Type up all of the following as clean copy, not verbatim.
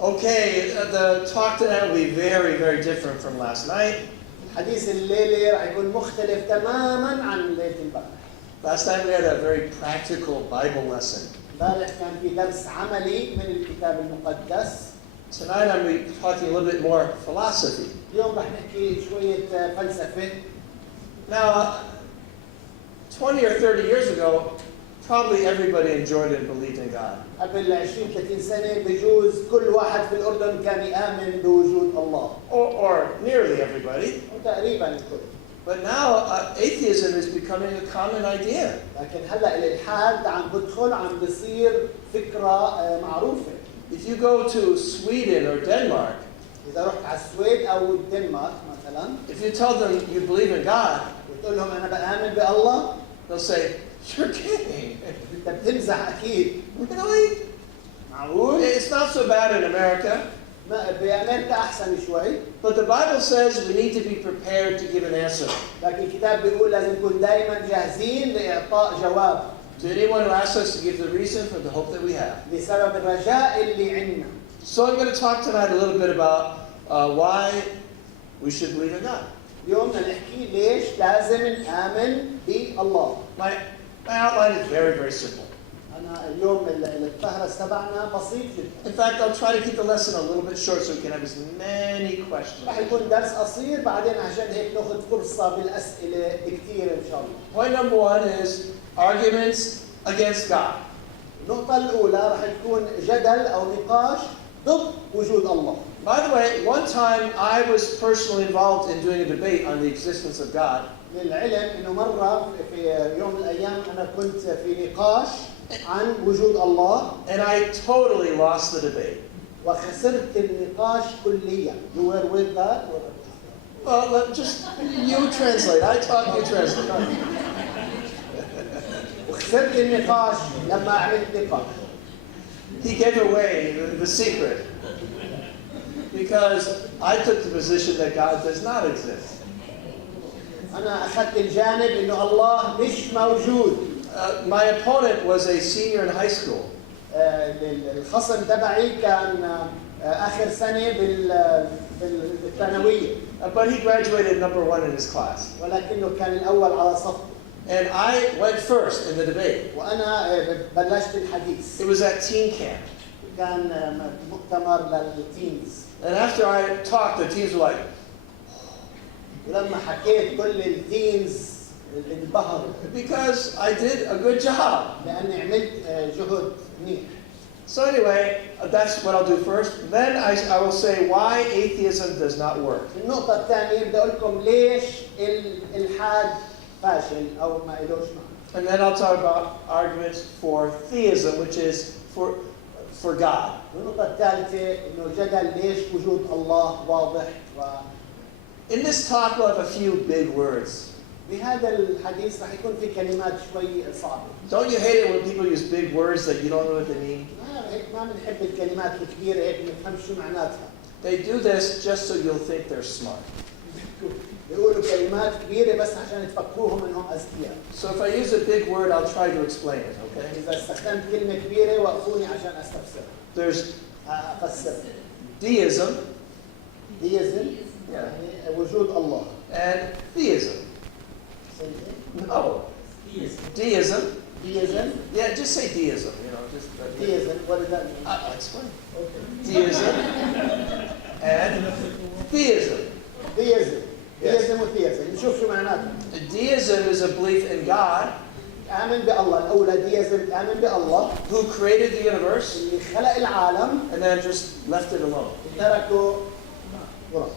Okay, the talk tonight will be very, very different from last night. حديث الليلة راح يكون مختلف تماما عن ليلة البارح. Last night we had a very practical Bible lesson. امبارح كان في درس عملي من الكتاب المقدس. Tonight I'm going to be talking a little bit more philosophy. اليوم راح نحكي شوية فلسفة. Now, 20 or 30 years ago, probably everybody enjoyed and believed in God. قبل 20-30 سنة بجوز كل واحد في الأردن كان يآمن بوجود الله. Or nearly everybody. وتقريبا الكل. But now atheism is becoming a common idea. لكن هلا الإلحاد عم بدخل عم بصير فكرة معروفة. If you go to Sweden or Denmark, إذا رحت على السويد أو الدنمارك مثلا، if you tell them you believe in God, وتقول لهم أنا بآمن بالله، they'll say, "You're kidding." أنت بتمزح أكيد. Really? معقول؟ It's not so bad in America. بأمريكا أحسن شوي. But the Bible says we need to be prepared to give an answer. لكن الكتاب بيقول لازم نكون دائما جاهزين لإعطاء جواب. To anyone who asks us to give the reason for the hope that we have. بسبب الرجاء اللي عندنا. So I'm going to talk tonight a little bit about why we should believe in God. اليوم بدنا نحكي ليش لازم نآمن بالله. My outline is very, very simple. أنا اليوم الفهرس تبعنا بسيط جدا. In fact, I'll try to keep the lesson a little bit short so we can have as many questions. راح يكون درس قصير بعدين عشان هيك ناخذ فرصة بالأسئلة بكثير إن شاء الله. Point number one is arguments against God. النقطة الأولى راح تكون جدل أو نقاش ضد وجود الله. By the way, one time I was personally involved in doing a debate on the existence of God. للعلم إنه مرة في يوم من الأيام أنا كنت في نقاش عن وجود الله. And I totally lost the debate. وخسرت النقاش كليا. You were with that? Well, just you translate. I talk, you translate. وخسرت النقاش لما عملت نقاش. He gave away the secret because I took the position that God does not exist. أنا أخذت الجانب إنه الله مش موجود. My opponent was a senior in high school. الخصم تبعي كان آخر سنة بالثانوية. But he graduated number 1 in his class. ولكنه كان الأول على صفه. And I went first in the debate. وأنا بلشت الحديث. It was at teen camp. كان مؤتمر للتينز. And after I talked, the teens were like, ولما حكيت كل التينز انبهروا. because I did a good job. لأني عملت جهد منيح. So anyway, that's what I'll do first. Then I will say why atheism does not work. النقطة الثانية بدي أقول لكم ليش الإلحاد فاشل أو ما إلوش معنى. And then I'll talk about arguments for theism, which is for God. والنقطة الثالثة إنه جدل ليش وجود الله واضح In this talk, we'll have a few big words. بهذا الحديث راح يكون في كلمات شوي صعبة. Don't you hate it when people use big words that you don't know what they mean? هيك ما بنحب الكلمات الكبيرة هيك بنفهم شو معناتها. They do this just so you'll think they're smart. بيقولوا كلمات كبيرة بس عشان تفكروهم إنهم أذكياء. So if I use a big word, I'll try to explain it, okay? إذا استخدمت كلمة كبيرة وقفوني عشان أستفسر. There's أفسر. deism, deism يعني وجود الله. and theism. No. Deism. Deism. Yeah, just say deism, just... Deism, what does that mean? I'll explain. Okay. Deism and theism. Deism. Yes. Deism وtheism. نشوف شو معناتها. Deism is a belief in God. آمن بالله. الأولى deism آمن بالله. Who created the universe. اللي خلق العالم. And then just left it alone. تركه وراء.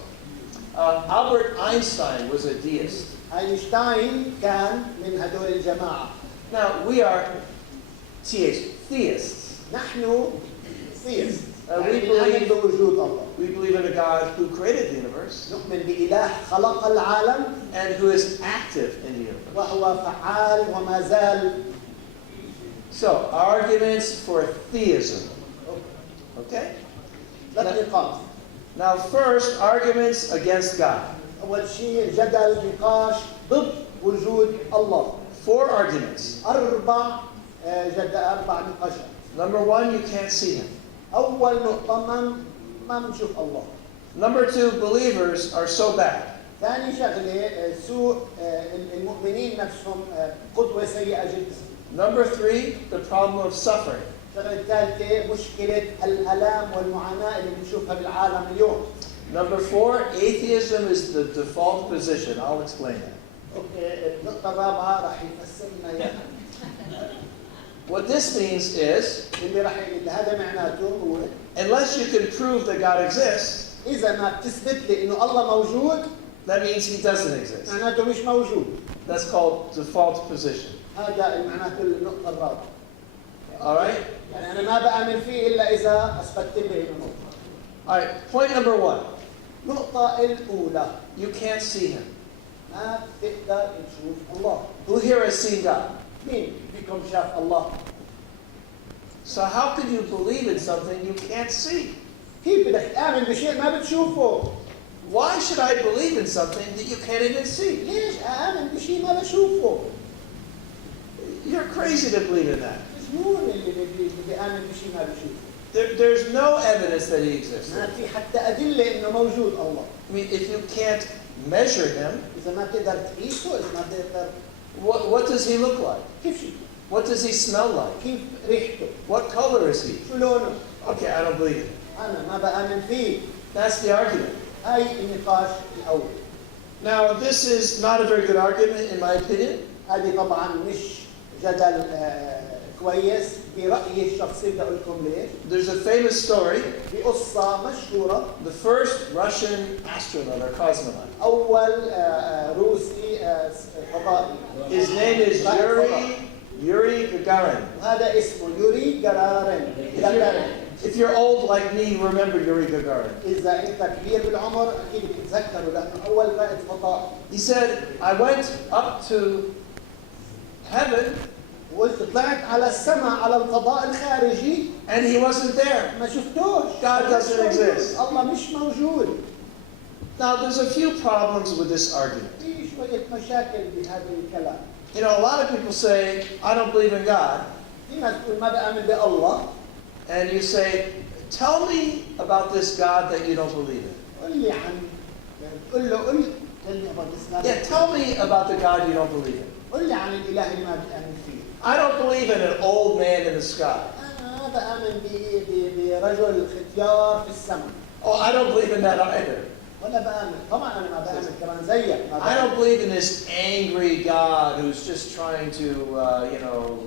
Albert Einstein was a deist. أينشتاين كان من هدول الجماعة. Now, we are theists. نحن theists. We نؤمن بوجود الله. believe in a God who created the universe. نؤمن بإله خلق العالم. And who is active in the universe. وهو فعال وما زال. So, arguments for theism. Okay? ثلاث نقاط. Now, first, arguments against God. أول شيء جدل نقاش ضد وجود الله. 4 arguments. أربع نقاشات. Number 1, you can't see him. أول نقطة ما بنشوف الله. Number two, believers are so bad. ثاني شغلة سوء المؤمنين نفسهم قدوة سيئة جدا. Number three, the problem of suffering. الشغلة الثالثة مشكلة الآلام والمعاناة اللي بنشوفها بالعالم اليوم. Number four, atheism is the default position. I'll explain that. أوكي، النقطة الرابعة راح يفسر لنا إياها. What this means is, اللي هذا معناته هو unless you can prove that God exists, إذا ما بتثبت لي إنه الله موجود، that means he doesn't exist. معناته مش موجود. That's called default position. هذا معناته النقطة الرابعة. All right? يعني أنا ما بآمن فيه إلا إذا أثبت لي إنه موجود. All right, point number one. النقطة الأولى You can't see him. ما بتقدر تشوف الله. Who here has seen God? مين فيكم شاف الله؟ So how could you believe in something you can't see? كيف بدك تآمن بشيء ما بتشوفه؟ Why should I believe in something that you can't even see? ليش آمن بشيء ما بشوفه؟ You're crazy to believe in that. مجنون اللي بيآمن بشيء ما بشوفه. There's no evidence that he exists. ما في حتى أدلة إنه موجود الله. I mean, if you can't measure him, إذا ما بتقدر تقيسه، إذا ما بتقدر what does he look like? كيف شيء؟ What does he smell like? كيف ريحته؟ What color is he? شو لونه؟ Okay, I don't believe it. أنا ما بآمن فيه. That's the argument. هاي النقاش الأول. Now, this is not a very good argument, in my opinion. هذه طبعا مش جدل كويس برأيي الشخصي. بدي أقول لكم ليش. There's a famous story. بقصة مشهورة. The first Russian astronaut or cosmonaut. أول روسي فضائي. His name is Yuri Gagarin. وهذا اسمه يوري جاغارين. If you're old like me, you remember Yuri Gagarin. إذا أنت كبير بالعمر أكيد بتتذكره لأنه أول رائد فضاء. He said, I went up to heaven قلت طلعت على السماء على الفضاء الخارجي. and he wasn't there. ما شفتوش. God doesn't exist. الله مش موجود. Now, there's a few problems with this argument. في شوية مشاكل بهذا الكلام. You know, a lot of people say, I don't believe in God. في ناس تقول ما بآمن بالله. And you say, tell me about this God that you don't believe in. قل لي عن قل tell me about this God. Yeah, tell me about the God you don't believe in. قل لي عن الإله اللي ما بتآمن فيه. I don't believe in an old man in the sky. أنا بآمن برجل ختيار في السماء. Oh, I don't believe in that either. ولا بآمن. طبعا أنا ما بآمن كمان زيك. I don't believe in this angry God who's just trying to,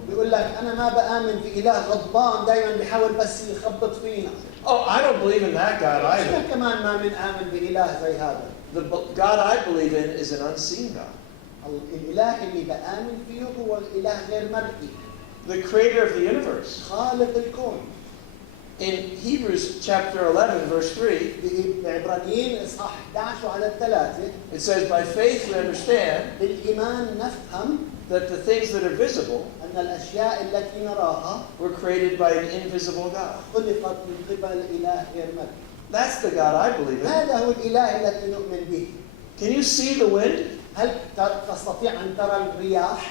بيقول لك أنا ما بآمن في إله غضبان دائما بيحاول بس يخبط فينا. Oh, I don't believe in that God either. أنا كمان ما آمن بإله زي هذا. The God I believe in is an unseen God. الإله اللي بآمن فيه هو الإله غير مرئي. The creator of the universe. خالق الكون. In Hebrews chapter 11, verse 3, بعبرانيين إصحاح 11 وعدد 3. it says, by faith we understand بالإيمان نفهم that the things that are visible أن الأشياء التي نراها were created by an invisible God. خلقت من قبل إله غير مرئي. That's the God I believe in. هذا هو الإله الذي نؤمن به. Can you see the wind? هل تستطيع أن ترى الرياح؟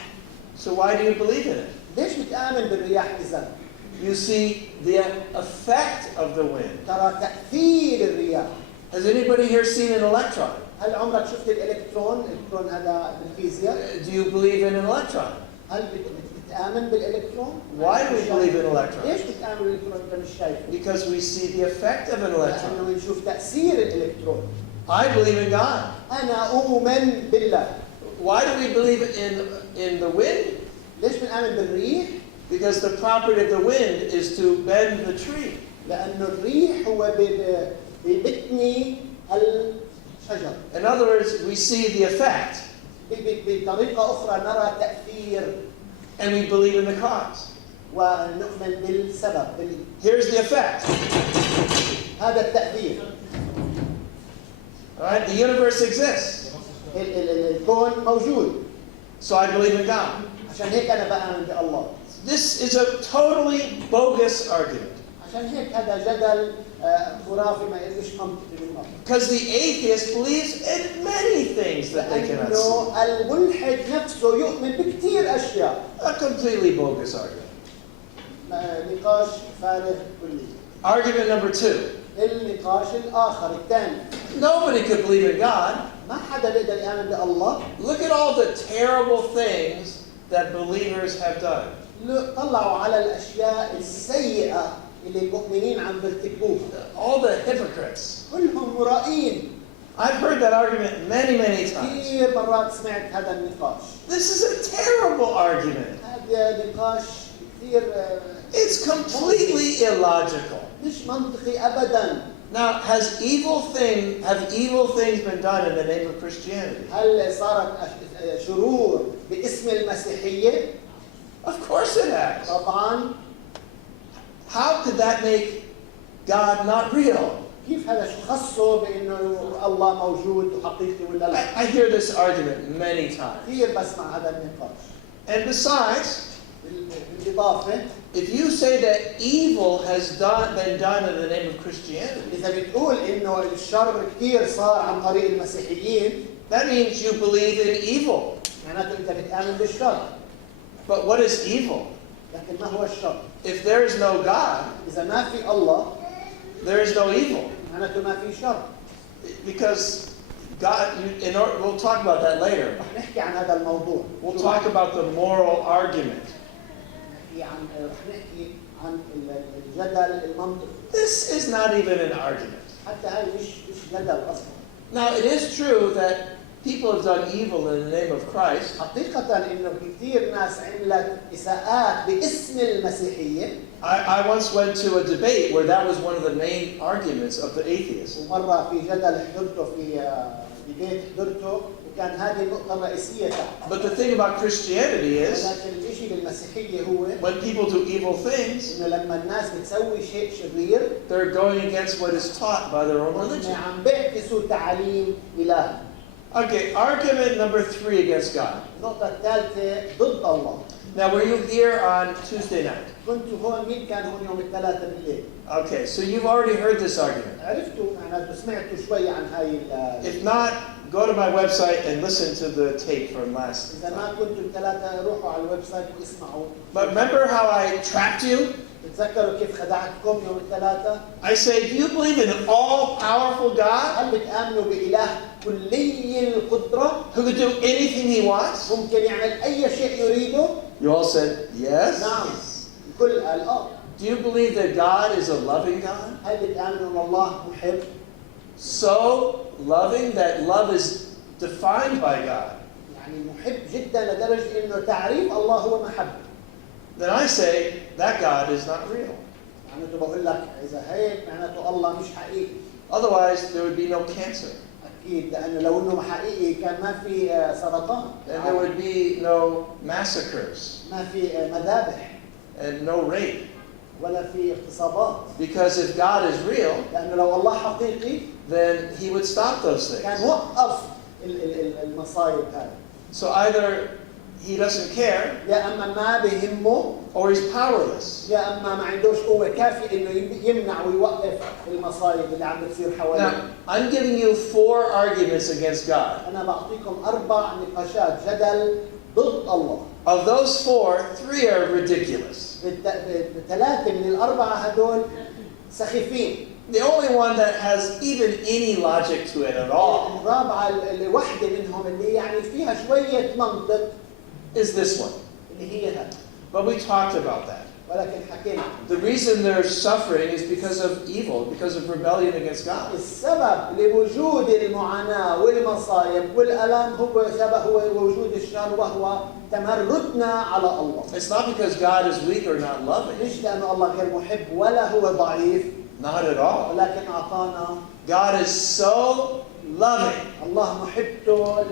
So why do you believe in it? ليش بتآمن بالرياح إذا؟ You see the effect of the wind. ترى تأثير الرياح. Has anybody here seen an electron? هل عمرك شفت الإلكترون؟ الإلكترون هذا بالفيزياء. Do you believe in an electron? هل بتآمن بالإلكترون؟ Why do we believe in electrons? ليش بتآمن بالإلكترون أنت مش شايفه؟ Because we see the effect of an electron. لأنه نشوف تأثير الإلكترون. I believe in God. أنا أؤمن بالله. Why do we believe in the wind? ليش بنآمن بالريح؟ Because the property of the wind is to bend the tree. لأنه الريح هو ببتني الشجر. In other words, we see the effect. بطريقة أخرى نرى تأثير. And we believe in the cause. ونؤمن بالسبب. Here's the effect. هذا التأثير. All right, the universe exists. الكون موجود. So I believe in God. عشان هيك أنا بآمن بالله. This is a totally bogus argument. عشان هيك هذا جدل خرافي ما مش منطقي بالمرة. Because the atheist believes in many things that they cannot see. لأنه الملحد نفسه يؤمن بكثير أشياء. A completely bogus argument. نقاش فارغ كلي. Argument number 2. النقاش الآخر الثاني. Nobody could believe in God. ما حدا بيقدر يآمن بالله. Look at all the terrible things that believers have done. طلعوا على الأشياء السيئة اللي المؤمنين عم بيرتكبوها. All the hypocrites. كلهم مرائين. I've heard that argument many, many times. كثير مرات سمعت هذا النقاش. This is a terrible argument. هذا نقاش كثير It's completely illogical. مش منطقي أبدا. Now, have evil things been done in the name of Christianity? هل صارت شرور باسم المسيحية؟ Of course it has. طبعا. How could that make God not real? كيف هذا شو خصه بانه الله موجود وحقيقي ولا لا؟ I hear this argument many times. كثير بسمع هذا النقاش. And besides, بالإضافة if you say that evil has been done in the name of Christianity, إذا بتقول إنه الشر كثير صار عن طريق المسيحيين، that means you believe in evil. معناته أنت بتآمن بالشر. But what is evil? لكن ما هو الشر؟ If there is no God, إذا ما في الله، there is no evil. معناته ما في شر. Because God, we'll talk about that later. رح نحكي عن هذا الموضوع. We'll talk about the moral argument. رح نحكي عن الجدل المنطقي. This is not even an argument. حتى هاي مش جدل أصلا. Now, it is true that people have done evil in the name of Christ. حقيقة إنه كثير ناس عملت إساءات باسم المسيحية. I once went to a debate where that was one of the main arguments of the atheists. ومرة في جدل حضرته في بيت حضرته وكان هذه النقطة الرئيسية تاعته. But the thing about Christianity is, ولكن الشيء بالمسيحية هو when people do evil things, إنه لما الناس بتسوي شيء شرير they're going against what is taught by their own religion. عم بيعكسوا تعاليم إله. Okay, argument number 3 against God. النقطة الثالثة ضد الله. Now, were you here on Tuesday night? كنت هون، مين كان هون يوم الثلاثاء بالليل؟ Okay, so you've already heard this argument. عرفتوا معناته سمعتوا شوي عن هاي If not, go to my website and listen to the tape from last إذا ما time. كنتوا الثلاثة روحوا على الويب سايت واسمعوا. But remember how I trapped you? بتتذكروا كيف خدعتكم يوم الثلاثاء؟ I say, do you believe in an all-powerful God هل بتآمنوا بإله كلي القدرة؟ who could do anything he wants? ممكن يعمل أي شيء يريده؟ You all said, yes. نعم. الكل قال Do you believe that God is a loving God? هل بتآمنوا أن الله محب؟ So loving that love is defined by God. يعني محب جدا لدرجة إنه تعريف الله هو محبة. Then I say, that God is not real. معناته بقول لك إذا هيك معناته الله مش حقيقي. Otherwise, there would be no cancer. أكيد لأنه لو إنه حقيقي كان ما في سرطان. And there would be no massacres ما في مذابح. and no rape. ولا في اغتصابات. Because if God is real, لأنه لو الله حقيقي then he would stop those كان things. وقف المصايب هاي. So either he doesn't care يا أما ما بهمه or he's powerless. يا أما ما عندوش قوة كافية إنه يمنع ويوقف المصايب اللي عم بتصير حواليه. Now, I'm giving you 4 arguments against God. أنا بعطيكم 4 نقاشات جدل ضد الله. Of those 4, 3 are ridiculous. بالثلاثة من الأربعة هدول سخيفين. The only one that has even any logic to it at all الرابعة الوحدة منهم اللي يعني فيها شوية منطق is this one. اللي هي هذا. But we talked about that. ولكن حكينا. The reason they're suffering is because of evil, because of rebellion against God. السبب لوجود المعاناة والمصايب والألم هو وجود الشر وهو تمردنا على الله. It's not because God is weak or not loving. مش لأنه الله غير محب ولا هو ضعيف. Not at all. ولكن أعطانا. God is so loving الله محبته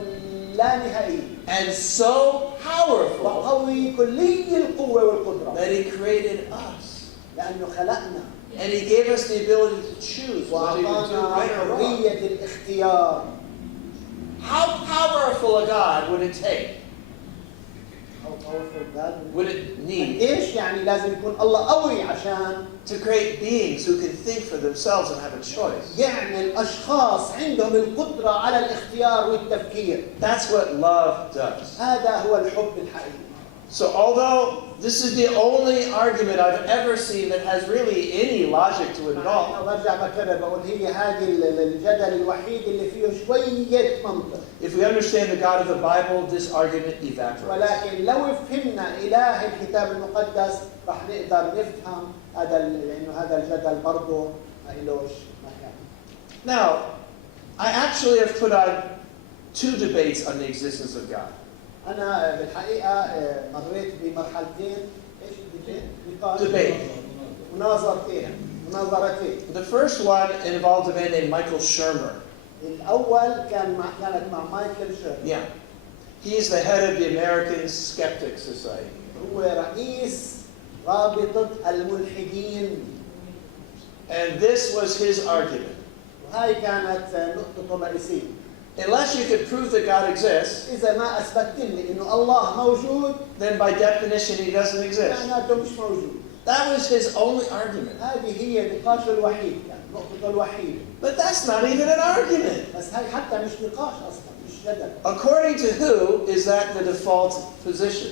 لا نهائية. and so powerful وقوي كلي القوة والقدرة. that he created us. لأنه خلقنا. And he gave us the ability to choose whether you do وأعطانا right or wrong. حرية الاختيار. How powerful a God would it take? Would it need إيش يعني لازم يكون الله قوي عشان to create beings who can think for themselves and have a choice? يعمل أشخاص عندهم القدرة على الاختيار والتفكير. That's what love does. هذا هو الحب الحقيقي. So although this is the only argument I've ever seen that has really any logic to it at all, برجع بكرر بقول هي هذه الجدل الوحيد اللي فيه شوية منطق. if we understand the God of the Bible, this argument evaporates. ولكن لو فهمنا إله الكتاب المقدس راح نقدر نفهم لأنه هذا الجدل برضه ما إلوش مكان. Now, I actually have put on 2 debates on the existence of God. أنا بالحقيقة مريت بمرحلتين نقاش مناظرتين. The first one involved a man named Michael Shermer. الأول كانت مع مايكل شيرمر. Yeah. He's the head of the American Skeptic Society. هو رئيس رابطة الملحدين. And this was his argument. وهي كانت نقطته الرئيسية. Unless you could prove that God exists, إذا ما أثبتت لي إنه الله موجود, then by definition he doesn't exist. معناته مش موجود. That was his only argument. هذه هي نقاشه الوحيد، يعني نقطته الوحيدة. But that's not even an argument. بس هاي حتى مش نقاش أصلاً، مش جدل. According to who is that the default position?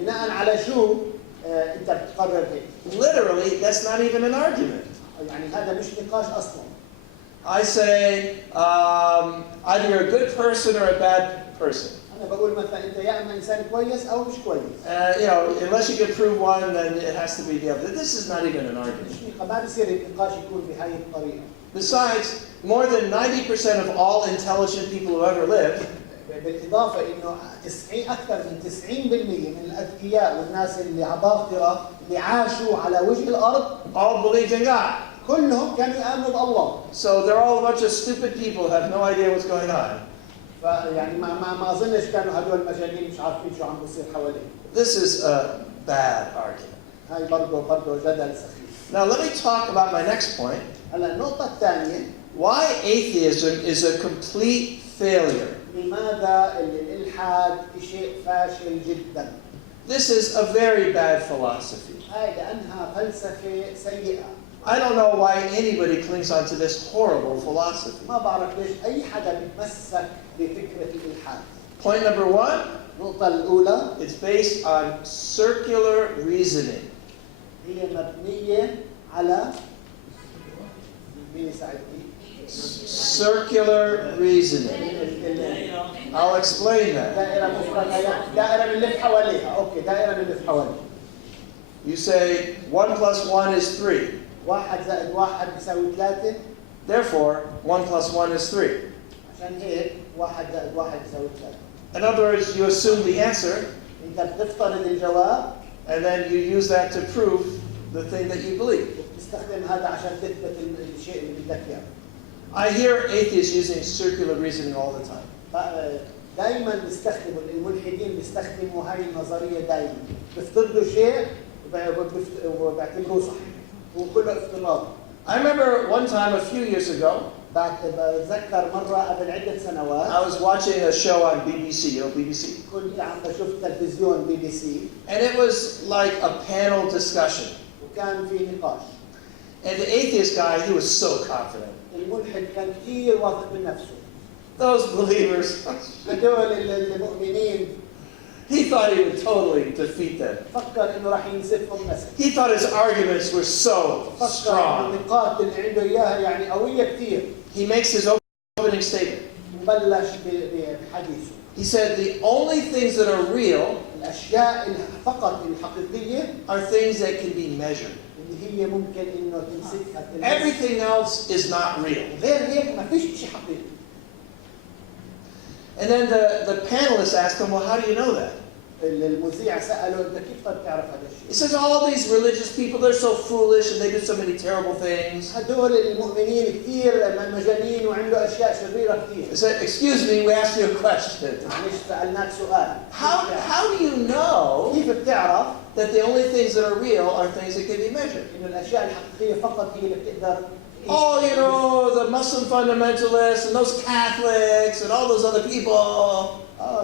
بناء على شو أنت بتقرر هيك؟ Literally, that's not even an argument. يعني هذا مش نقاش أصلاً. I say either you're a good person or a bad person. أنا بقول مثلا أنت يا إما إنسان كويس أو مش كويس. You know, unless you can prove one, then it has to be the other. This is not even an argument. ما بصير النقاش يكون بهاي الطريقة. Besides, more than 90% of all intelligent people who ever lived, بالإضافة إنه أكثر من 90% من الأذكياء والناس اللي عباقرة اللي عاشوا على وجه الأرض all believed in God. كلهم كانوا يؤمنوا بالله. So they're all a bunch of stupid people who have no idea what's going on. فيعني ما أظنش كانوا هدول مجانين مش عارفين شو عم بيصير حواليهم. This is a bad argument. هاي برضه جدل سخيف. Now let me talk about my next point. هلا النقطة الثانية. Why atheism is a complete failure. لماذا الإلحاد شيء فاشل جدا؟ This is a very bad philosophy. هاي لأنها فلسفة سيئة. I don't know why anybody clings on to this horrible philosophy. ما بعرف ليش أي حدا بيتمسك بفكرة الإلحاد. Point number 1. النقطة الأولى. It's based on circular reasoning. هي مبنية على مين يساعدني؟ Circular reasoning. I'll explain that. دائرة مفردة، دائرة بنلف حواليها، أوكي، دائرة بنلف حواليها. You say 1 plus 1 is 3. 1 زائد 1 بيساوي 3. Therefore, 1 plus 1 is 3. عشان هيك 1 زائد 1 بيساوي 3. In other words, you assume the answer, أنت بتفترض الجواب. and then you use that to prove the thing that you believe. تستخدم هذا عشان تثبت الشيء اللي بدك إياه. I hear atheists using circular reasoning all the time. دائما بيستخدموا الملحدين بيستخدموا هاي النظرية دائما. بيفترضوا شيء وبيعتبروه صح. وكله افتراض. I remember one time a few years ago, بتذكر مرة قبل عدة سنوات. I was watching a show on BBC, you know BBC? كنت عم بشوف تلفزيون BBC. And it was like a panel discussion. وكان في نقاش. And the atheist guy, he was so confident. الملحد كان كثير واثق من نفسه. Those believers, هدول المؤمنين. he thought he would totally defeat them. فكر إنه راح ينسفهم نسف. He thought his arguments were so strong. النقاط اللي عنده إياها يعني قوية كثير. He makes his opening statement. وبلش بحديثه. He said the only things that are real الأشياء فقط الحقيقية are things that can be measured. اللي هي ممكن إنه تمسكها. Everything else is not real. غير هيك ما فيش شيء حقيقي. And then the panelists asked him, well, how do you know that? المذيع سأله أنت كيف بتعرف هذا الشيء؟ He says, all these religious people, they're so foolish and they do so many terrible things. هدول المؤمنين كثير مجانين وعنده أشياء شريرة كثير. He said, excuse me, we asked you a question. معلش سألناك سؤال. How do you know كيف بتعرف that the only things that are real are things that can be measured? إنه الأشياء الحقيقية فقط هي اللي بتقدر. Oh, you know, the Muslim fundamentalists and those Catholics and all those other people.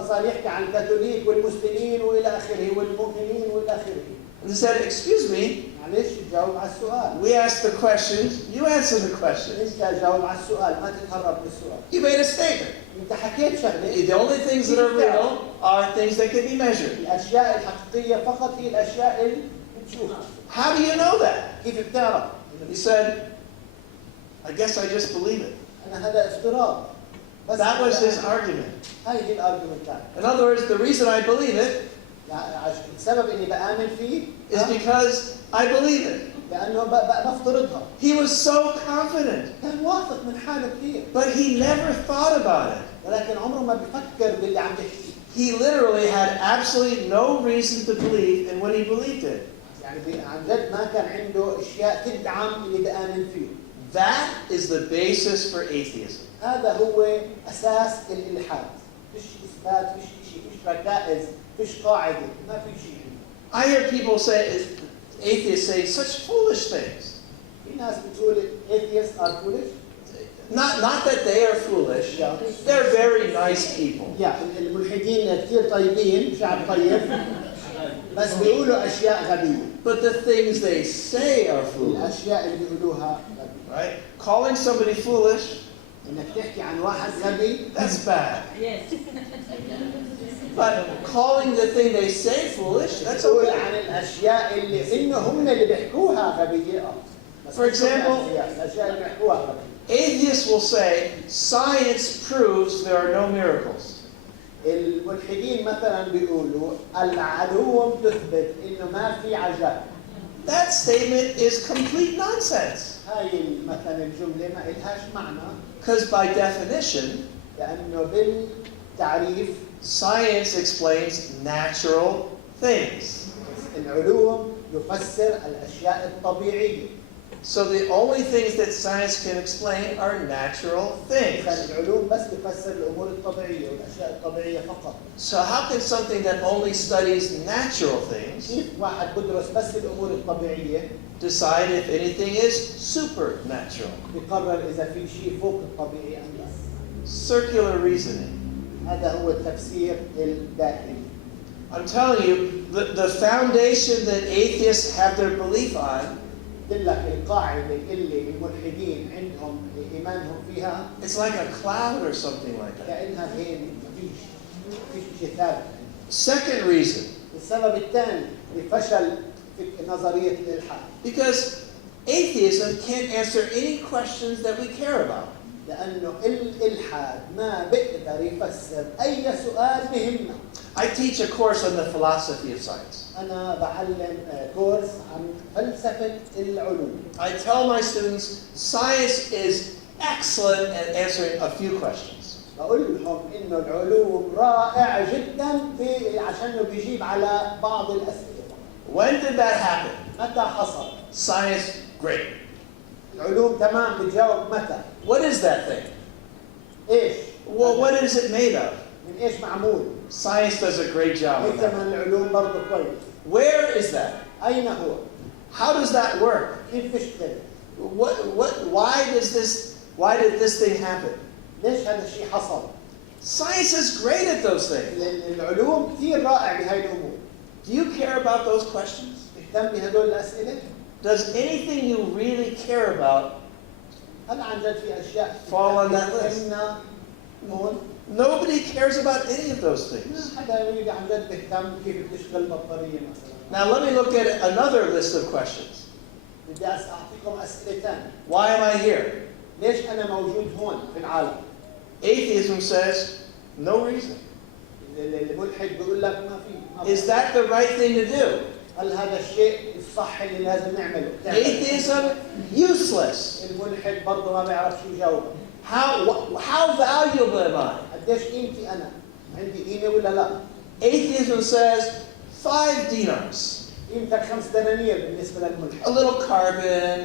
صار يحكي عن الكاثوليك والمسلمين وإلى آخره والمؤمنين وإلى آخره. And they said, excuse me, معلش جاوب على السؤال. we asked the questions, you answer the questions. انت جاوب على السؤال، ما تتهرب من السؤال. You made a statement. انت حكيت شغله. The only things that are real are things that can be measured. الاشياء الحقيقيه فقط هي الاشياء اللي بتشوفها. How do you know that? كيف بتعرف؟ He said, I guess I just believe it. انا هذا افتراض. بس That was his argument. هاي هي الارجيومنت تاعي. In other words, the reason I believe it السبب اني بآمن فيه is because I believe it. لانه بفترضها. He was so confident, كان واثق من حاله كثير. but he never thought about it. ولكن عمره ما بفكر باللي عم بيحكي. He literally had absolutely no reason to believe in what he believed in. يعني عن جد ما كان عنده اشياء تدعم اللي بآمن فيه. That is the basis for atheism. هذا هو اساس الالحاد. فيش اثبات، فيش شيء، فيش ركائز، فيش قاعده، ما في شيء. I hear people say, atheists say such foolish things. في ناس بتقول atheists are foolish. Not that they are foolish. They're very nice people. يعني الملحدين كثير طيبين، شعب طيب، بس بيقولوا اشياء غبيه. But the things they say are foolish. الاشياء اللي بيقولوها غبيه. Right? Calling somebody foolish, انك تحكي عن واحد غبي that's bad. Yes. But calling the thing they say foolish, that's تقول okay. عن الاشياء اللي انه هم اللي بيحكوها غبيه. بس For example, الاشياء اللي بيحكوها غبيه. Atheists will say, science proves there are no miracles. الملحدين مثلا بيقولوا العلوم تثبت انه ما في عجائب. That statement is complete nonsense. هاي مثلا الجمله ما إلهاش معنى. Because by definition, لانه بالتعريف science explains natural things. العلوم يفسر الاشياء الطبيعيه. So the only things that science can explain are natural things. العلوم بس تفسر الامور الطبيعيه والاشياء الطبيعيه فقط. So how can something that only studies natural things كيف واحد بدرس بس الامور الطبيعيه decide if anything is supernatural? بيقرر اذا في شيء فوق الطبيعي ام لا. Circular reasoning. هذا هو التفسير الدائري. I'm telling you, the foundation that atheists have their belief on, قلت لك القاعده اللي الملحدين عندهم ايمانهم فيها it's like a cloud or something like that. كانها هي ما فيش شيء ثابت. Second reason, السبب الثاني لفشل في نظريه الالحاد. because atheism can't answer any questions that we care about. لانه الالحاد ما بيقدر يفسر اي سؤال بهمنا. I teach a course on the philosophy of science. انا بعلم كورس عن فلسفه العلوم. I tell my students, science is excellent at answering a few questions. بقول لهم انه العلوم رائع جدا عشان بيجيب على بعض الاسئله. When did that happen? متى حصل؟ Science, great. العلوم تمام بتجاوب متى؟ What is that thing? ايش؟ Well, what is it made of? من ايش معمول؟ Science does a great job with that. كمان العلوم برضه كويس. Where is that? اين هو؟ How does that work? كيف بيشتغل؟ Why did this thing happen? ليش هذا الشيء حصل؟ Science is great at those things. العلوم كثير رائع بهاي الامور. Do you care about those questions? تهتم بهدول الاسئله؟ Does anything you really care about هل عن جد في اشياء fall on that list? تهمنا هون؟ Nobody cares about any of those things. حدا يريد عن جد بيهتم كيف بتشتغل البطاريه مثلا. Now let me look at another list of questions. بدي اعطيكم اسئله ثانيه. Why am I here? ليش انا موجود هون في العالم؟ Atheism says, no reason. الملحد بيقول لك ما في. Is that the right thing to do? هل هذا الشيء الصح اللي لازم نعمله؟ Atheism, useless. الملحد برضه ما بيعرف شو يجاوب. How valuable am I? قديش قيمتي انا؟ عندي قيمه ولا لا؟ Atheism says 5 dinars. قيمتك 5 دنانير بالنسبه للملحد. A little carbon,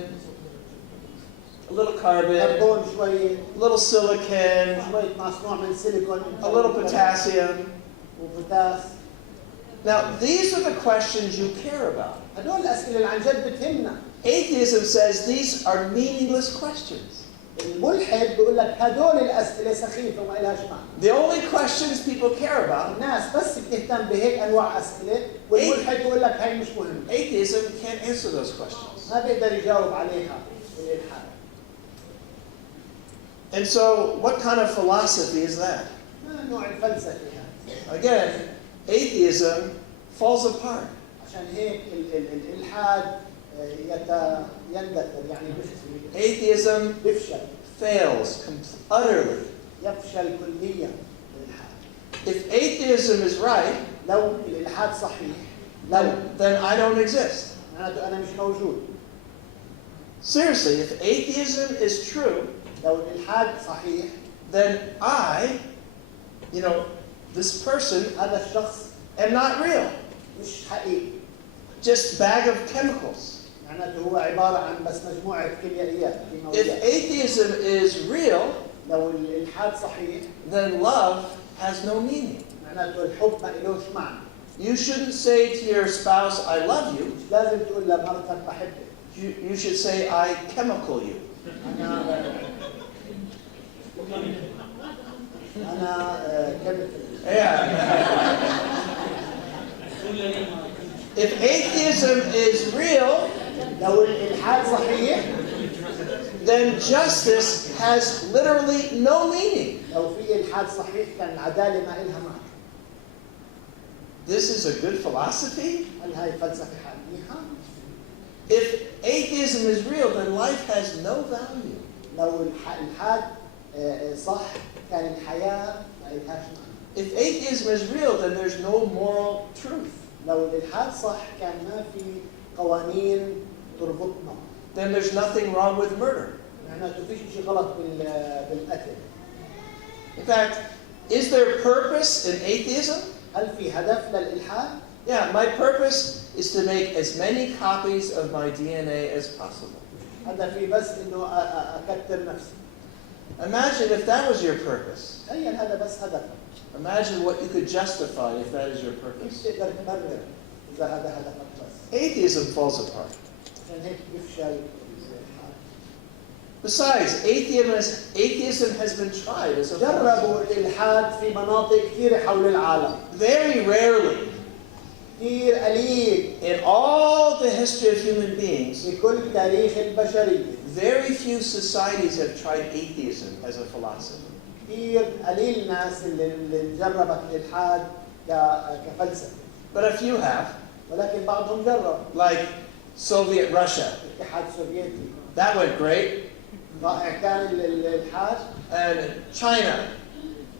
كربون شويه. a little silicon, شويه مصنوع من سيليكون. a little potassium. وبوتاس. Now, these are the questions you care about. هدول الاسئله اللي عن جد بتهمنا. Atheism says these are meaningless questions. الملحد بيقول لك هدول الأسئلة سخيفة وما لهاش معنى. The only questions people care about, الناس بس بتهتم بهيك أنواع أسئلة والملحد بيقول لك هاي مش مهم. atheism can't answer those questions. ما بيقدر يجاوب عليها الإلحاد. And so, what kind of philosophy is that? ما نوع الفلسفة هذا. Again, atheism falls apart. عشان هيك الإلحاد يندثر يعني Atheism بيفشل. fails utterly. يفشل كليا الإلحاد. If atheism is right, لو الإلحاد صحيح لو then I don't exist. معناته أنا مش موجود. Seriously, if atheism is true, لو الإلحاد صحيح then I, this person, هذا الشخص am not real. مش حقيقي. Just bag of chemicals. معناته هو عبارة عن بس مجموعة كيميائيات. If atheism is real, لو الإلحاد صحيح then love has no meaning. معناته الحب ما إلوش معنى. You shouldn't say to your spouse, I love you. مش لازم تقول لمرتك بحبك. You should say, I chemical you. أنا كيميكال. Yeah. If atheism is real, لو الإلحاد صحيح then justice has literally no meaning. لو في إلحاد صحيح كان العدالة ما إلها معنى. This is a good philosophy. هل هاي فلسفة حقيقية؟ If atheism is real, then life has no value. لو الإلحاد صح كان الحياة ما إلهاش معنى. If atheism is real, then there's no moral truth. لو الإلحاد صح كان ما في قوانين تربطنا. Then there's nothing wrong with murder. معناته فيش شيء غلط بالقتل. In fact, is there purpose in atheism? هل في هدف للإلحاد؟ Yeah, my purpose is to make as many copies of my DNA as possible. هدفي بس إنه أكتر نفسي. Imagine if that was your purpose. تخيل هذا بس هدفك. Imagine what you could justify if that is your purpose. كيف تقدر تبرر إذا هذا هدفك بس؟ Atheism falls apart. عشان هيك بيفشل الإلحاد. Besides, atheism has been tried as a جربوا الإلحاد في مناطق كثيرة حول العالم. very rarely كثير قليل in all the history of human beings, في كل تاريخ البشرية. very few societies have tried atheism as a philosophy. كثير قليل الناس اللي جربت الإلحاد كفلسفة. But a few have, ولكن بعضهم جرب. like Soviet Russia. الاتحاد السوفيتي. That went great. رائع كان الإلحاد. And China.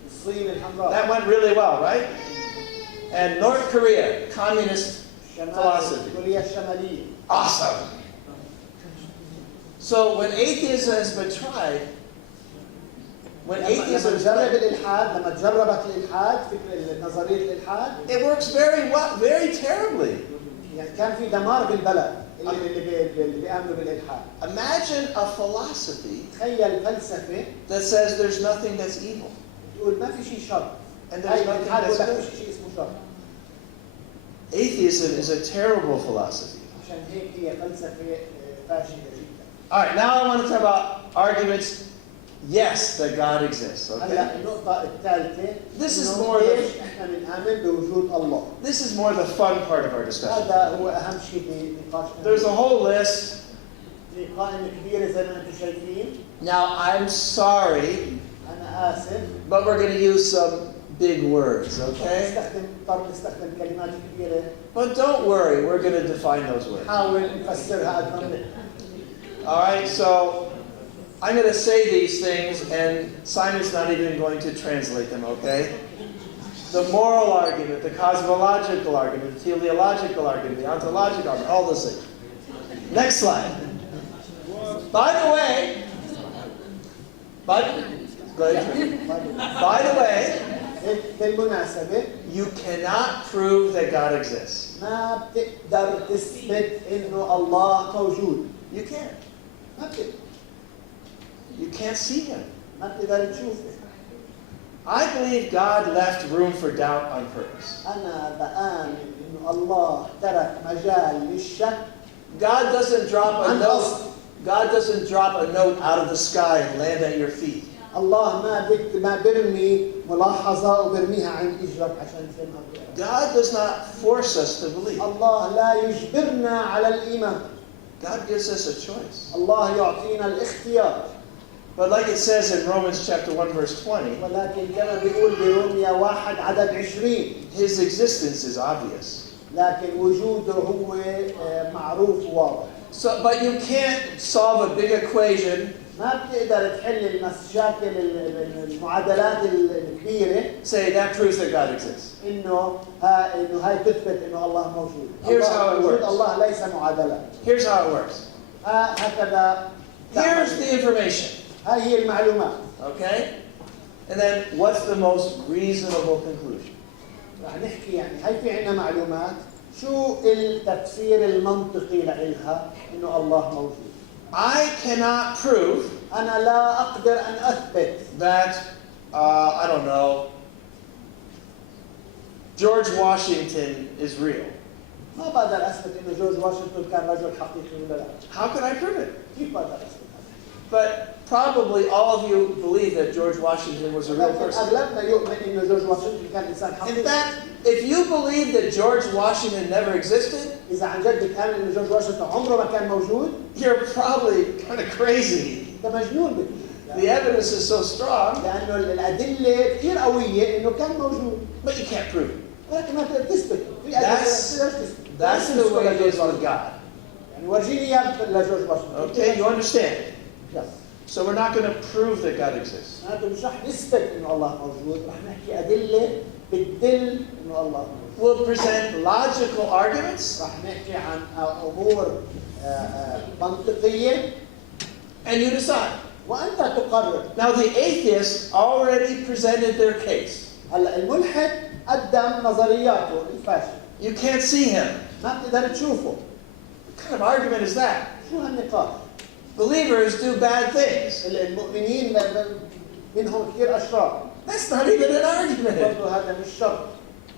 الصين الحمراء. That went really well, right? And North Korea, communist philosophy. كوريا الشمالية. Awesome. So when atheism has been tried, لما جرب الإلحاد لما جربت الإلحاد فكرة نظرية الإلحاد it works very well, very terribly. يعني كان في دمار بالبلد اللي بيآمنوا بالإلحاد. Imagine a philosophy تخيل فلسفة that says there's nothing that's evil. تقول ما في شيء شر. And there's nothing الإلحاد that's بقول لك good. في شيء اسمه شر. Atheism is a terrible philosophy. عشان هيك هي فلسفة فاشلة جدا. All right, now I want to talk about arguments. Yes, that God exists. Okay. هلا النقطة الثالثة This is إنه more ليش the إحنا بنآمن بوجود الله. this is more the fun part of our discussion. هذا هو أهم شيء بنقاشنا. There's a whole list. في قائمة كبيرة زي ما أنتم شايفين. Now I'm sorry, أنا آسف. but we're going to use some big words, okay? نستخدم كلمات كبيرة. But don't worry, we're going to define those words. حاول نفسرها قد ما نقدر. All right, so I'm going to say these things, and Simon's not even going to translate them, okay? The moral argument, the cosmological argument, the teleological argument, the ontological argument, all those things. Next slide. By the way, بالمناسبة you cannot prove that God exists. ما بتقدر تثبت إنه الله موجود. You can't. ما بتقدر. You can't see him. ما بتقدر تشوفه. I believe God left room for doubt on purpose. أنا بآمن إنه الله ترك مجال للشك. God doesn't drop a عن note. قصد. God doesn't drop a note out of the sky and land at your feet. الله ما برمي ملاحظة وبرميها عند إجرك عشان تفهمها. God does not force us to believe. الله لا يجبرنا على الإيمان. God gives us a choice. الله يعطينا الاختيار. But like it says in Romans chapter 1 verse 20, ولكن كما بيقول بروميا 1 عدد 20 his existence is obvious. لكن وجوده هو معروف وواضح. So, but you can't solve a big equation, ما بتقدر تحل المشاكل المعادلات الكبيرة. say that proves that God exists. إنه هاي تثبت إنه الله موجود. Here's الله how it موجود. works. الله ليس معادلات. Here's how it works. هكذا. Here's the information. هاي هي المعلومات. Okay? And then what's the most reasonable conclusion? رح نحكي يعني هاي في عنا معلومات. شو التفسير المنطقي لإلها إنه الله موجود؟ I cannot prove أنا لا أقدر أن أثبت that, I don't know, George Washington is real. ما بقدر أثبت إنه جورج واشنطن كان رجل حقيقي ولا لا. How can I prove it? كيف بقدر أثبت؟ But probably all of you believe that George Washington was a real person. أغلبنا يؤمن إنه جورج واشنطن كان إنسان In حقيقي. fact, if you believe that George Washington never existed, إذا عن جد بتآمن إنه جورج واشنطن عمره ما كان موجود، you're probably kind of crazy. أنت مجنون بتقول. The evidence is so strong, لأنه الأدلة كثير قوية إنه كان موجود، but you can't prove it. ولكن ما تقدر تثبت. في أدلة تقدر تثبت. That's the way it is with God. يعني ورجيني إياه لجورج واشنطن. Okay, you understand? Yes. So we're not going to prove that God exists. معناته مش رح نثبت إنه الله موجود، رح نحكي أدلة بتدل إنه الله موجود. We'll present logical arguments, رح نحكي عن أمور منطقية and you decide. وأنت تقرر. Now the atheists already presented their case. هلا الملحد قدم نظرياته الفاشلة. You can't see him. ما بتقدر تشوفه. What kind of argument is that? شو هالنقاش؟ Believers do bad things. المؤمنين منهم كثير أشرار. That's not even an argument. برضه هذا مش شرط.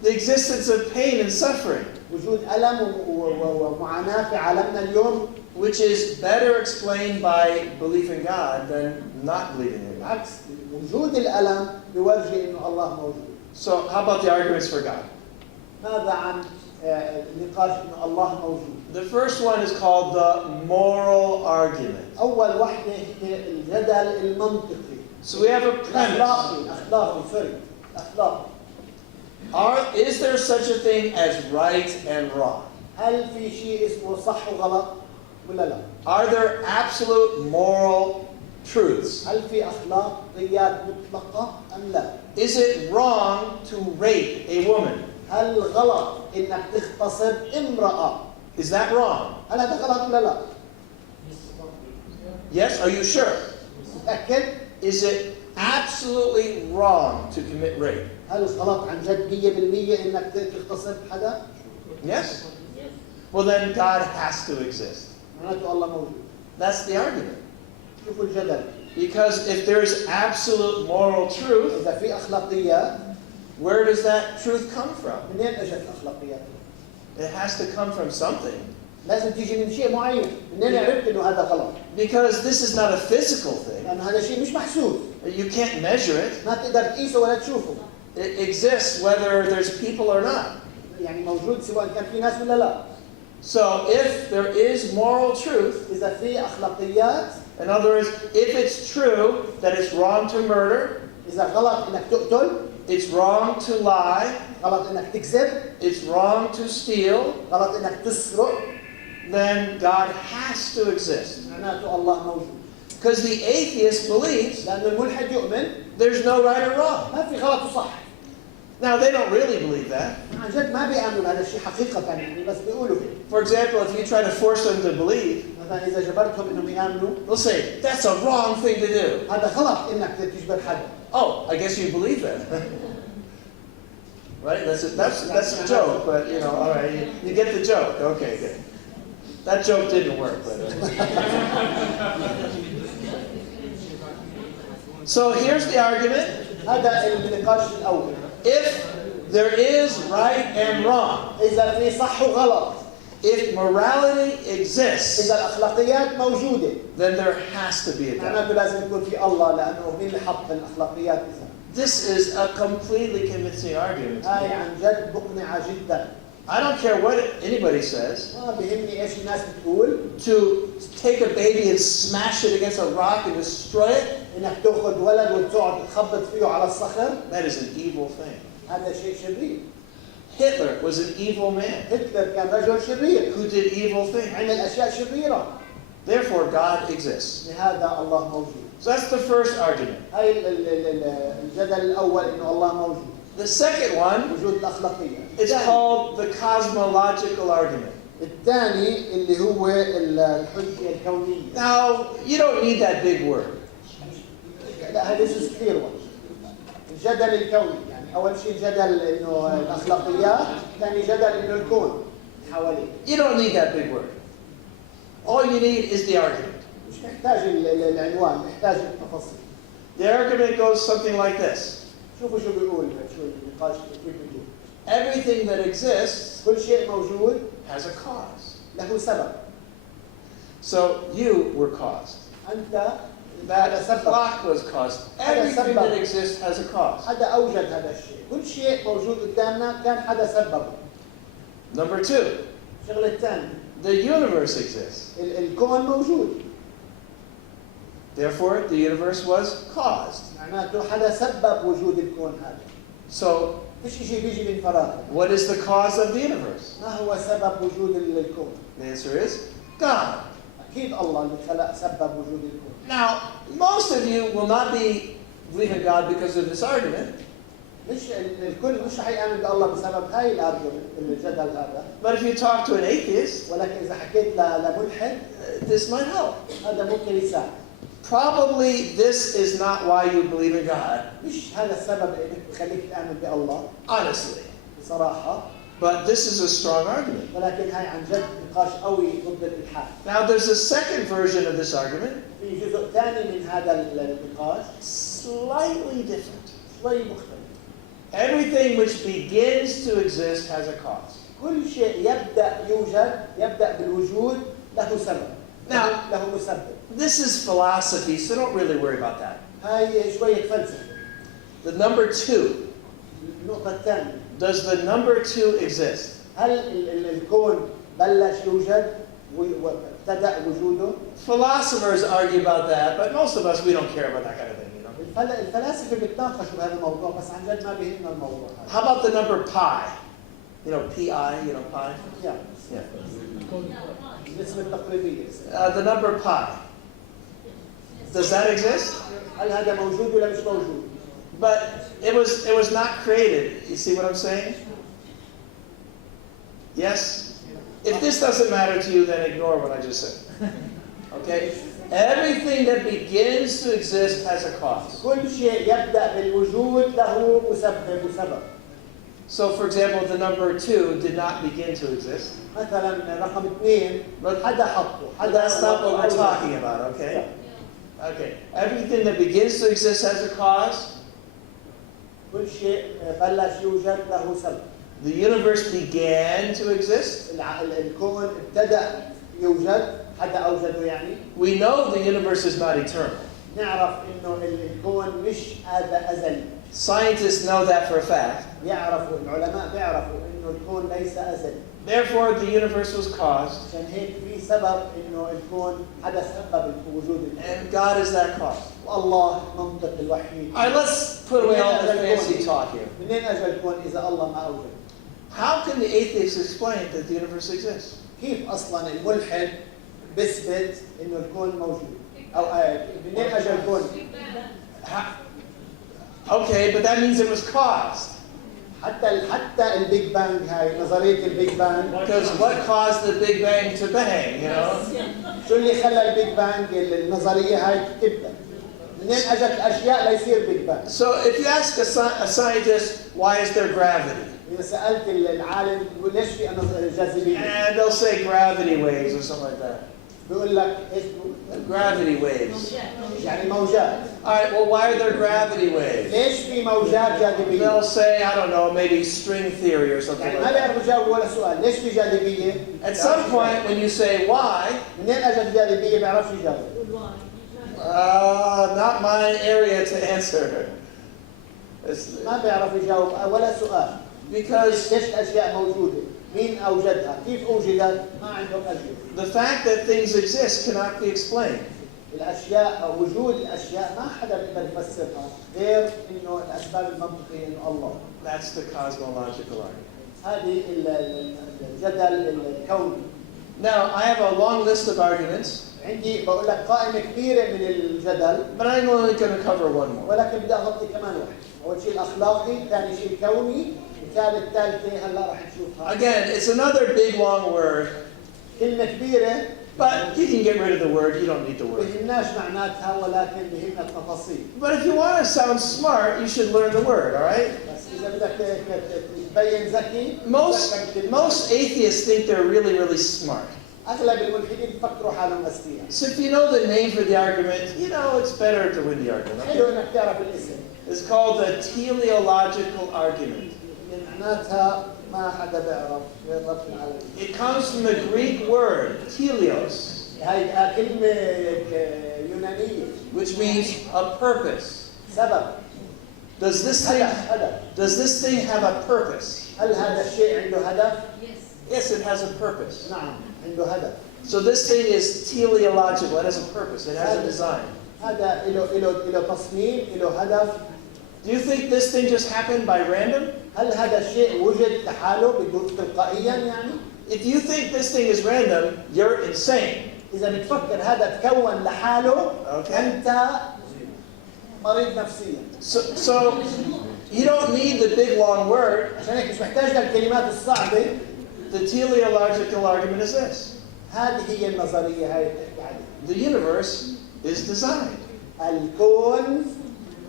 The existence of pain and suffering, وجود ألم ومعاناة في عالمنا اليوم which is better explained by belief in God than not believing in God. عكس وجود الألم بيورجي إنه الله موجود. So how about the arguments for God? ماذا عن النقاش إنه الله موجود؟ The first one is called the moral argument. أول وحدة هي الجدل المنطقي. So we have a premise. أخلاقي. Is there such a thing as right and wrong? هل في شيء اسمه صح وغلط ولا لا؟ Are there absolute moral truths? هل في أخلاقيات مطلقة أم لا؟ Is it wrong to rape a woman? هل غلط إنك تغتصب امرأة؟ Is that wrong? هل هذا غلط ولا لا؟ Yes, are you sure? متأكد؟ Is it absolutely wrong to commit rape? هل غلط عن جد 100% إنك تغتصب حدا؟ Yes? Well then God has to exist. معناته الله موجود. That's the argument. شوفوا الجدل. Because if there's absolute moral truth, إذا في أخلاقيات، where does that truth come from? منين إجت الأخلاقيات؟ It has to come from something. لازم تيجي من شيء معين. منين عرفت إنه هذا غلط؟ Because this is not a physical thing. لأنه هذا شيء مش محسوس. You can't measure it. ما تقدر تقيسه ولا تشوفه. It exists whether there's people or not. يعني موجود سواء كان في ناس ولا لا. So if there is moral truth, إذا في أخلاقيات، in other words, if it's true that it's wrong to murder, إذا غلط إنك تقتل، it's wrong to lie, غلط إنك تكذب، it's wrong to steal, غلط إنك تسرق، then God has to exist. معناته الله موجود. Because the atheist believes لأنه الملحد يؤمن there's no right or wrong. ما في غلط وصح. Now, they don't really believe that. عن جد ما بيآمنوا هذا الشيء حقيقة يعني بس بيقولوا هيك. For example, if you try to force them to believe, مثلا إذا جبرتهم إنهم يآمنوا، they'll say, that's a wrong thing to do. هذا غلط إنك تجبر حدا. Oh, I guess you believe that. Right? That's a joke, but you know, all right, you get the joke. Okay, good. That joke didn't work, but. So here's the argument. هذا النقاش الأول. If there is right and wrong, إذا في صح وغلط. if morality exists, إذا الأخلاقيات موجودة then there has to be a God. معناته لازم يكون في الله لأنه مين اللي حط الأخلاقيات إذا. This is a completely convincing argument. هاي عن جد مقنعة جدا. I don't care what anybody says. ما بيهمني إيش الناس بتقول. To take a baby and smash it against a rock and destroy it, إنك تأخذ ولد وتقعد تخبط فيه على الصخر. that is an evil thing. هذا شيء شرير. Hitler was an evil man هتلر كان رجل شرير. who did evil things. عمل أشياء شريرة. Therefore, God exists. لهذا الله موجود. So that's the first argument. هاي الجدل الأول إنه الله موجود. The second one وجود الأخلاقية. is called the cosmological argument. الثاني اللي هو الحجة الكونية. Now, you don't need that big word. لا هذا is clear one. الجدل الكوني يعني أول شيء الجدل إنه الأخلاقيات، ثاني جدل إنه الكون حواليه. You don't need that big word. All you need is the argument. مش محتاج العنوان، محتاج التفاصيل. The argument goes something like this. شوفوا شو بيقول، شو النقاش كيف بيقول. Everything that exists كل شيء موجود has a cause. له سبب. So you were caused. أنت That هذا سبب. clock was caused. Everything that exists has a cause. حدا أوجد هذا الشيء. كل شيء موجود قدامنا كان حدا سببه. Number two, الشغلة الثانية the universe exists. الكون موجود. Therefore, the universe was caused. معناته حدا سبب وجود الكون هذا. So, فيش شيء بيجي من فراغ. what is the cause of the universe? ما هو سبب وجود الكون؟ The answer is God. أكيد الله اللي خلق سبب وجود الكون. Now, most of you will not be believing God because of this argument. مش الكل مش حيآمن بالله بسبب هاي الارجيومنت الجدل هذا. But if you talk to an atheist, ولكن إذا حكيت لملحد this might help. هذا ممكن يساعد. Probably this is not why you believe in God, مش هذا السبب اللي بخليك تآمن بالله honestly. بصراحة. But this is a strong argument. ولكن هاي عن جد نقاش قوي ضد الإلحاد. Now, there's a second version of this argument, في جزء ثاني من هذا النقاش slightly different. شوي مختلف. Everything which begins to exist has a cause. كل شيء يبدأ يوجد يبدأ بالوجود له سبب. Now- له مسبب. This is philosophy, so don't really worry about that. هاي شوية فلسفة. The number two, النقطة الثانية does the number two exist? هل الكون بلش يوجد وابتدأ وجوده؟ Philosophers argue about that, but most of us, we don't care about that kind of thing, you know. الفلاسفة بيتناقشوا بهذا الموضوع بس عن جد ما بيهمنا الموضوع هذا. How about the number pi? You know, pi, you know, pi? يعني Yeah. النسبة التقريبية. The number pi. Does that exist? هل هذا موجود ولا مش موجود؟ But it was not created. You see what I'm saying? Yes? If this doesn't matter to you, then ignore what I just said. Okay? Everything that begins to exist has a cause. كل شيء يبدأ بالوجود له مسبب. So, for example, the number 2 did not begin to exist. مثلا رقم 2 حدا حطه. But that's not what we're talking about, okay? Okay. Everything that begins to exist has a cause. كل شيء بلش يوجد له سبب. The universe began to exist. الكون ابتدأ يوجد، حدا أوجده يعني. We know the universe is not eternal. نعرف إنه الكون مش أزلي. Scientists know that for a fact. يعرفوا العلماء بيعرفوا إنه الكون ليس أزلي. Therefore, the universe was caused, عشان هيك في سبب إنه الكون حدا سبب وجود الكون. and God is that cause. والله منطق الوحيد. All right, let's put away all the fancy talk here. منين أجى الكون إذا الله ما أوجد؟ How can the atheist explain that the universe exists? كيف أصلاً الملحد بثبت إنه الكون موجود؟ أو منين أجى الكون؟ Okay, but that means it was caused. حتى البيج بانج هاي نظرية البيج بانج. Because what caused the Big Bang to bang, you know? شو اللي خلى البيج بانج النظرية هاي تبدأ؟ منين أجت الأشياء ليصير بيج بانج؟ So if you ask a scientist, why is there gravity? إذا سألت العالم ليش في جاذبية؟ And they'll say gravity waves or something like that. بيقول لك ايش؟ Gravity waves. يعني موجات. All right, well, why are there gravity waves? ليش في موجات جاذبية؟ They'll say, I don't know, maybe string theory or something يعني like ما that. بيعرفوا يجاوبوا ولا سؤال، ليش في جاذبية؟ At some point, when you say why, منين اجت الجاذبية بيعرفش يجاوب. not my area to answer. ما بيعرف يجاوب ولا سؤال. Because ليش الاشياء موجودة؟ مين اوجدها؟ كيف اوجدت؟ ما عندهم اجوبة. the fact that things exist cannot be explained. الاشياء او وجود الاشياء ما حدا بيقدر يفسرها غير انه الاسباب المنطقية انه الله. That's the cosmological argument. هذه الجدل الكوني. Now, I have a long list of arguments, عندي بقول لك قائمة كبيرة من الجدل but I'm only going to cover one more. ولكن بدي اغطي كمان واحد. أول شيء الأخلاقي، ثاني شيء الكوني، الثالثة هلا راح نشوفها. Again, it's another big long word, كلمة كبيرة but you can get rid of the word. You don't need the word. بهمناش معناتها ولكن بهمنا التفاصيل. But if you want to sound smart, you should learn the word, all right? بس إذا بدك تبين ذكي، Most atheists think they're really, really smart. أغلب الملحدين بفكروا حالهم أذكياء. So if you know the name for the argument, you know it's better to win the argument. حلو إنك تعرف الاسم. It's called the Teleological Argument. اللي معناتها ما حدا بيعرف غير رب العالمين. It comes from the Greek word teleos, هاي كلمة يونانية. which means a purpose. سبب. Does this thing have a purpose? هل هذا الشيء عنده هدف؟ Yes, it has a purpose. نعم عنده هدف. So this thing is teleological. It has a purpose. It has a design. هذا له تصميم، له هدف. Do you think this thing just happened by random? هل هذا الشيء وجد لحاله بدون تلقائيا يعني؟ If you think this thing is random, you're insane. إذا بتفكر هذا تكون لحاله أنت مريض نفسيا. So you don't need the big long word. عشان هيك مش محتاج للكلمات الصعبة. The teleological argument is this. هذه هي النظرية هاي بتحكي عليها. The universe is designed. الكون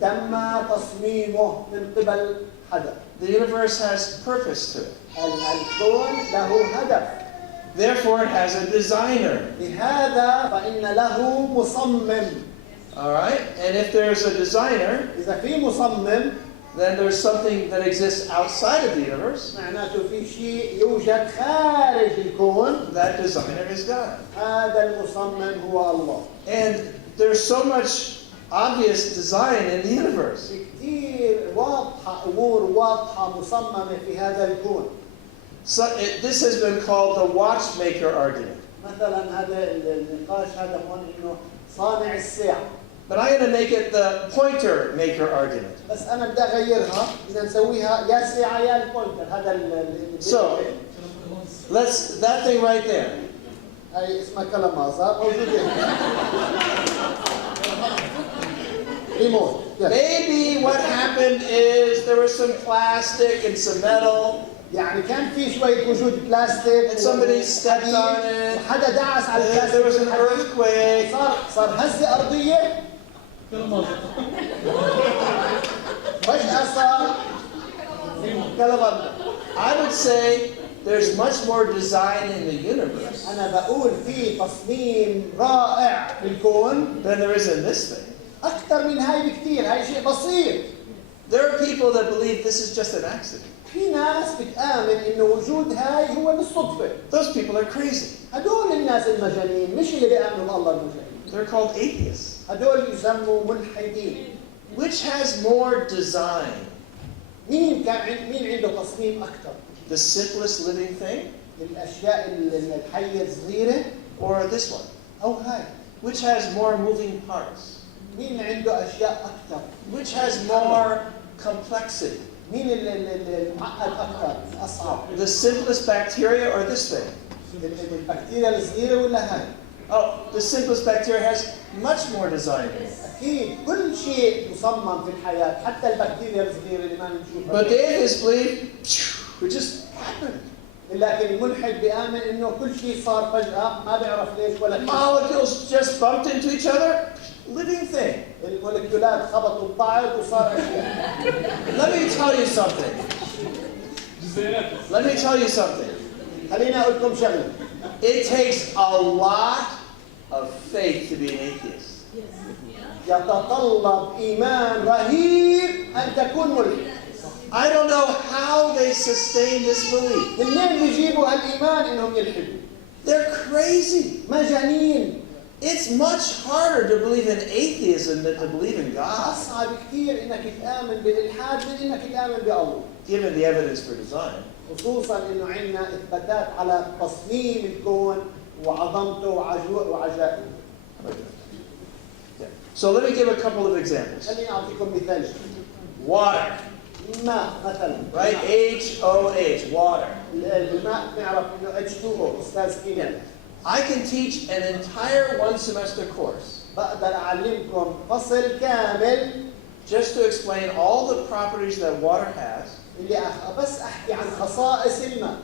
تم تصميمه من قبل حدا. The universe has purpose to it. الكون له هدف. Therefore, it has a designer. لهذا فإن له مصمم. All right? And if there's a designer, إذا في مصمم then there's something that exists outside of the universe. معناته في شيء يوجد خارج الكون. That designer is God. هذا المصمم هو الله. And there's so much obvious design in the universe. في كثير واضحة أمور واضحة مصممة في هذا الكون. So this has been called the Watchmaker Argument. مثلا هذا النقاش هذا هون إنه صانع الساعة. But I'm going to make it the Pointer Maker Argument. بس أنا بدي أغيرها إذا نسويها يا الساعة يا البوينتر هذا So that thing right there. هاي اسمها كلامازا موجودة. ريموت. Maybe what happened is there was some plastic and some metal. يعني كان في شوية وجود بلاستيك. And somebody stepped on it. حدا دعس على البلاستيك. There was an earthquake. صار هزة أرضية. فجأة صار كلامازا. I would say there's much more design in the universe أنا بقول في تصميم رائع في الكون. than there is in this thing. أكثر من هاي بكثير. هاي شيء بسيط. There are people that believe this is just an accident. في ناس بتآمن إنه وجود هاي هو بالصدفة. Those people are crazy. هدول الناس المجانين مش اللي بيآمنوا بالله المجانين. They're called atheists. هدول يسموا ملحدين. Which has more design? مين عنده تصميم أكثر؟ The simplest living thing? الأشياء الحية الصغيرة Or this one? أو هاي. Which has more moving parts? مين عنده أشياء أكثر؟ Which has more complexity? مين المعقد أكثر؟ الأصعب؟ The simplest bacteria or this thing? البكتيريا الصغيرة ولا هاي؟ Oh, the simplest bacteria has much more design in it. أكيد كل شيء مصمم في الحياة حتى البكتيريا الصغيرة اللي ما نشوفها. But the atheists believe it just happened. لكن الملحد بيآمن إنه كل شيء صار فجأة ما بيعرف ليش ولا كيف. Molecules just bumped into each other. Living thing. المولكيولات خبطوا ببعض وصار أشياء. Let me tell you something. Let me tell you something. خليني أقول لكم شغلة. It takes a lot of faith to be an atheist. يتطلب إيمان رهيب أن تكون ملحد. I don't know how they sustain this belief. منين بيجيبوا هالإيمان إنهم يلحدوا؟ They're crazy. مجانين. It's much harder to believe in atheism than to believe in God, أصعب كثير إنك تآمن بالإلحاد من إنك تآمن بالله. given the evidence for design. خصوصا إنه عندنا إثباتات على تصميم الكون وعظمته وعجائبه. Yeah. So let me give a couple of examples. خليني أعطيكم مثال. Water, الماء مثلا. right? H-O-H, water. الماء نعرف إنه H2O أستاذ كيمياء. I can teach an entire one semester course بقدر أعلمكم فصل كامل just to explain all the properties that water has اللي بس أحكي عن خصائص الماء.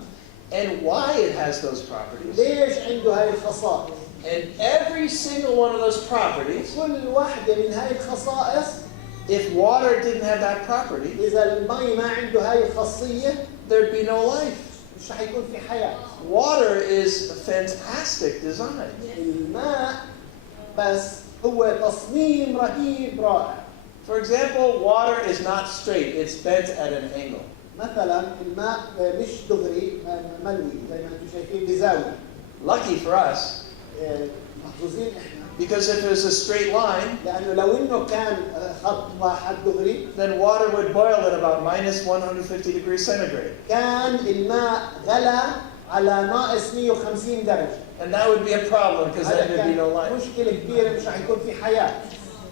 and why it has those properties. ليش عنده هاي الخصائص؟ And every single one of those properties, كل واحدة من هاي الخصائص if water didn't have that property, إذا المي ما عنده هاي الخاصية there'd be no life. مش رح يكون في حياة. Water is a fantastic design. الماء بس هو تصميم رهيب رائع. For example, water is not straight, it's bent at an angle. مثلا الماء مش دغري ملوي زي ما انتم شايفين بزاوية. Lucky for us, محظوظين احنا because if it was a straight line, لأنه لو إنه كان خط واحد دغري then water would boil at about minus 150 degrees centigrade. كان الماء غلى على ناقص 150 درجة. And that would be a problem because then there'd be no life. مشكلة كبيرة مش رح يكون في حياة.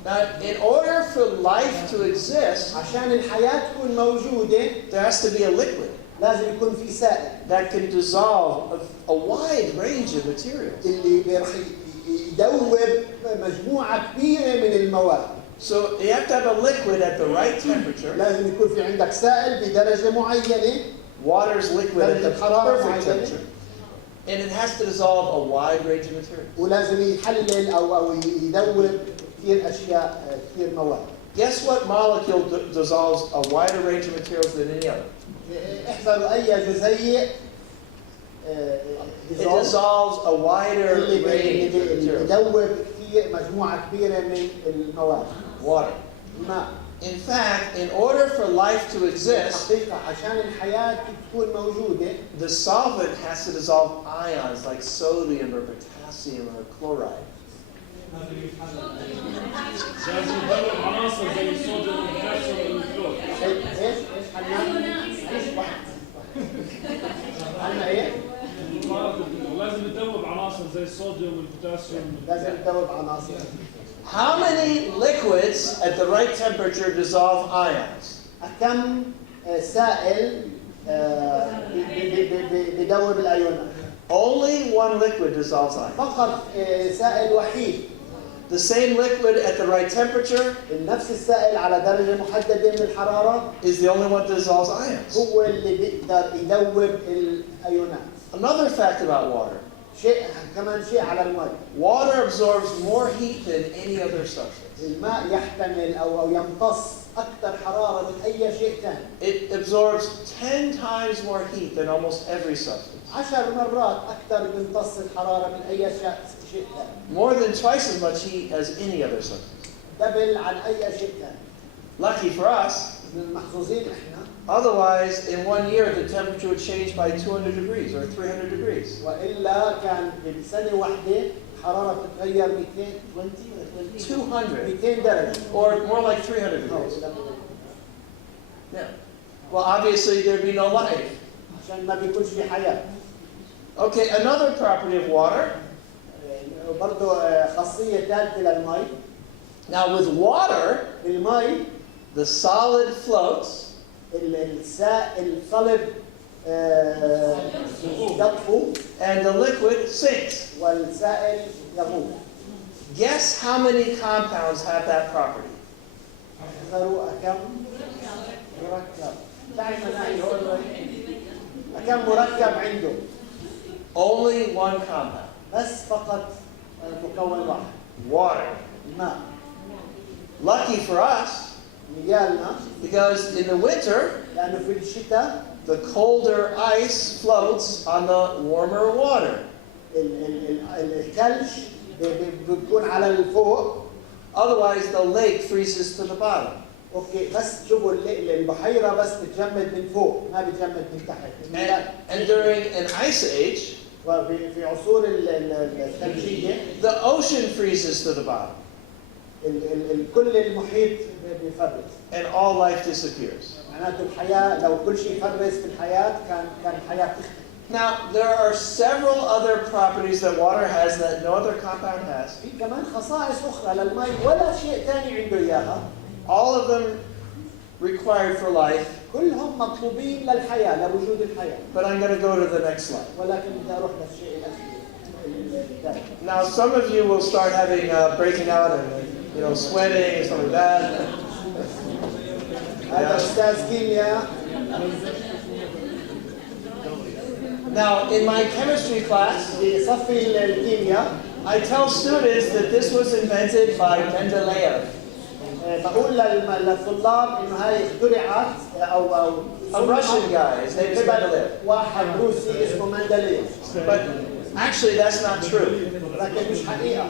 Now, in order for life to exist, عشان الحياة تكون موجودة there has to be a liquid لازم يكون في سائل that can dissolve a wide range of materials. اللي رح يدوب مجموعة كبيرة من المواد. So you have to have a liquid at the right temperature. لازم يكون في عندك سائل بدرجة معينة. Water's liquid at the حرارة perfect معينة. temperature. And it has to dissolve a wide range of materials. ولازم يحلل أو يدوب كثير أشياء كثير مواد. Guess what molecule dissolves a wider range of materials than any other? احذروا أي جزيء It dissolves a wider range of materials. يدوب كثير مجموعة كبيرة من المواد. Water. الماء. In fact, in order for life to exist, حقيقة عشان الحياة تكون موجودة the solvent has to dissolve ions like sodium or potassium or chloride. لازم يدور عناصر زي الصوديوم والبوتاسيوم والكلور. ايش حنا ايه؟ لازم يدوب عناصر زي الصوديوم والبوتاسيوم. لازم تدوب عناصر. How many liquids at the right temperature dissolve ions? كم سائل بدوب الايونات؟ Only one liquid dissolves ions. فقط سائل وحيد. The same liquid at the right temperature نفس السائل على درجة محددة من الحرارة is the only one that dissolves ions. هو اللي بيقدر يدوب الايونات. Another fact about water. كمان شيء على الماء. Water absorbs more heat than any other substance. الماء يحتمل أو يمتص أكثر حرارة من أي شيء ثاني. It absorbs 10 times more heat than almost every substance. 10 مرات أكثر بيمتص الحرارة من أي شيء ثاني. More than twice as much heat as any other substance. دبل عن أي شيء ثاني. Lucky for us, من المحظوظين إحنا. otherwise in 1 year the temperature would change by 200 degrees or 300 degrees. وإلا كان بسنة واحدة الحرارة بتتغير 200 درجة. Or more like 300 degrees. Yeah. Well, obviously there'd be no life. عشان ما بيكونش في حياة. Okay, another property of water. برضه خاصية ثالثة للمي. Now with water, المي the solid floats السائل الصلب يطفو and the liquid sinks. والسائل يغوب. Guess how many compounds have that property? احذروا كم مركب. كم مركب عنده؟ Only one compound. بس فقط مكون واحد. Water. الماء. Lucky for us, مجالنا because in the winter, لأنه في الشتاء the colder ice floats on the warmer water. الثلج بتكون على الفوق. Otherwise, the lake freezes to the bottom. اوكي بس شوفوا البحيره بس بتجمد من فوق ما بتجمد من تحت. And during an ice age, وفي عصور الثلجيه the ocean freezes to the bottom. كل المحيط بيفرز. And all life disappears. معناته الحياه لو كل شيء فرز في الحياه كان الحياه تختفي. Now, there are several other properties that water has that no other compound has. في كمان خصائص اخرى للمي ولا شيء ثاني عنده اياها. All of them required for life. كلهم مطلوبين للحياه لوجود الحياه. But I'm going to go to the next slide. ولكن بدي اروح للشيء الاخير. Now, some of you will start having breaking out and sweating and stuff like that. هذا استاذ كيمياء. Now, in my chemistry class, في صفي الكيمياء I tell students that this was invented by Mendeleev. بقول للطلاب انه هاي اخترعت او A Russian guy. His name is Mendeleev. واحد روسي اسمه مندليف. But actually, that's not true. لكن مش حقيقه.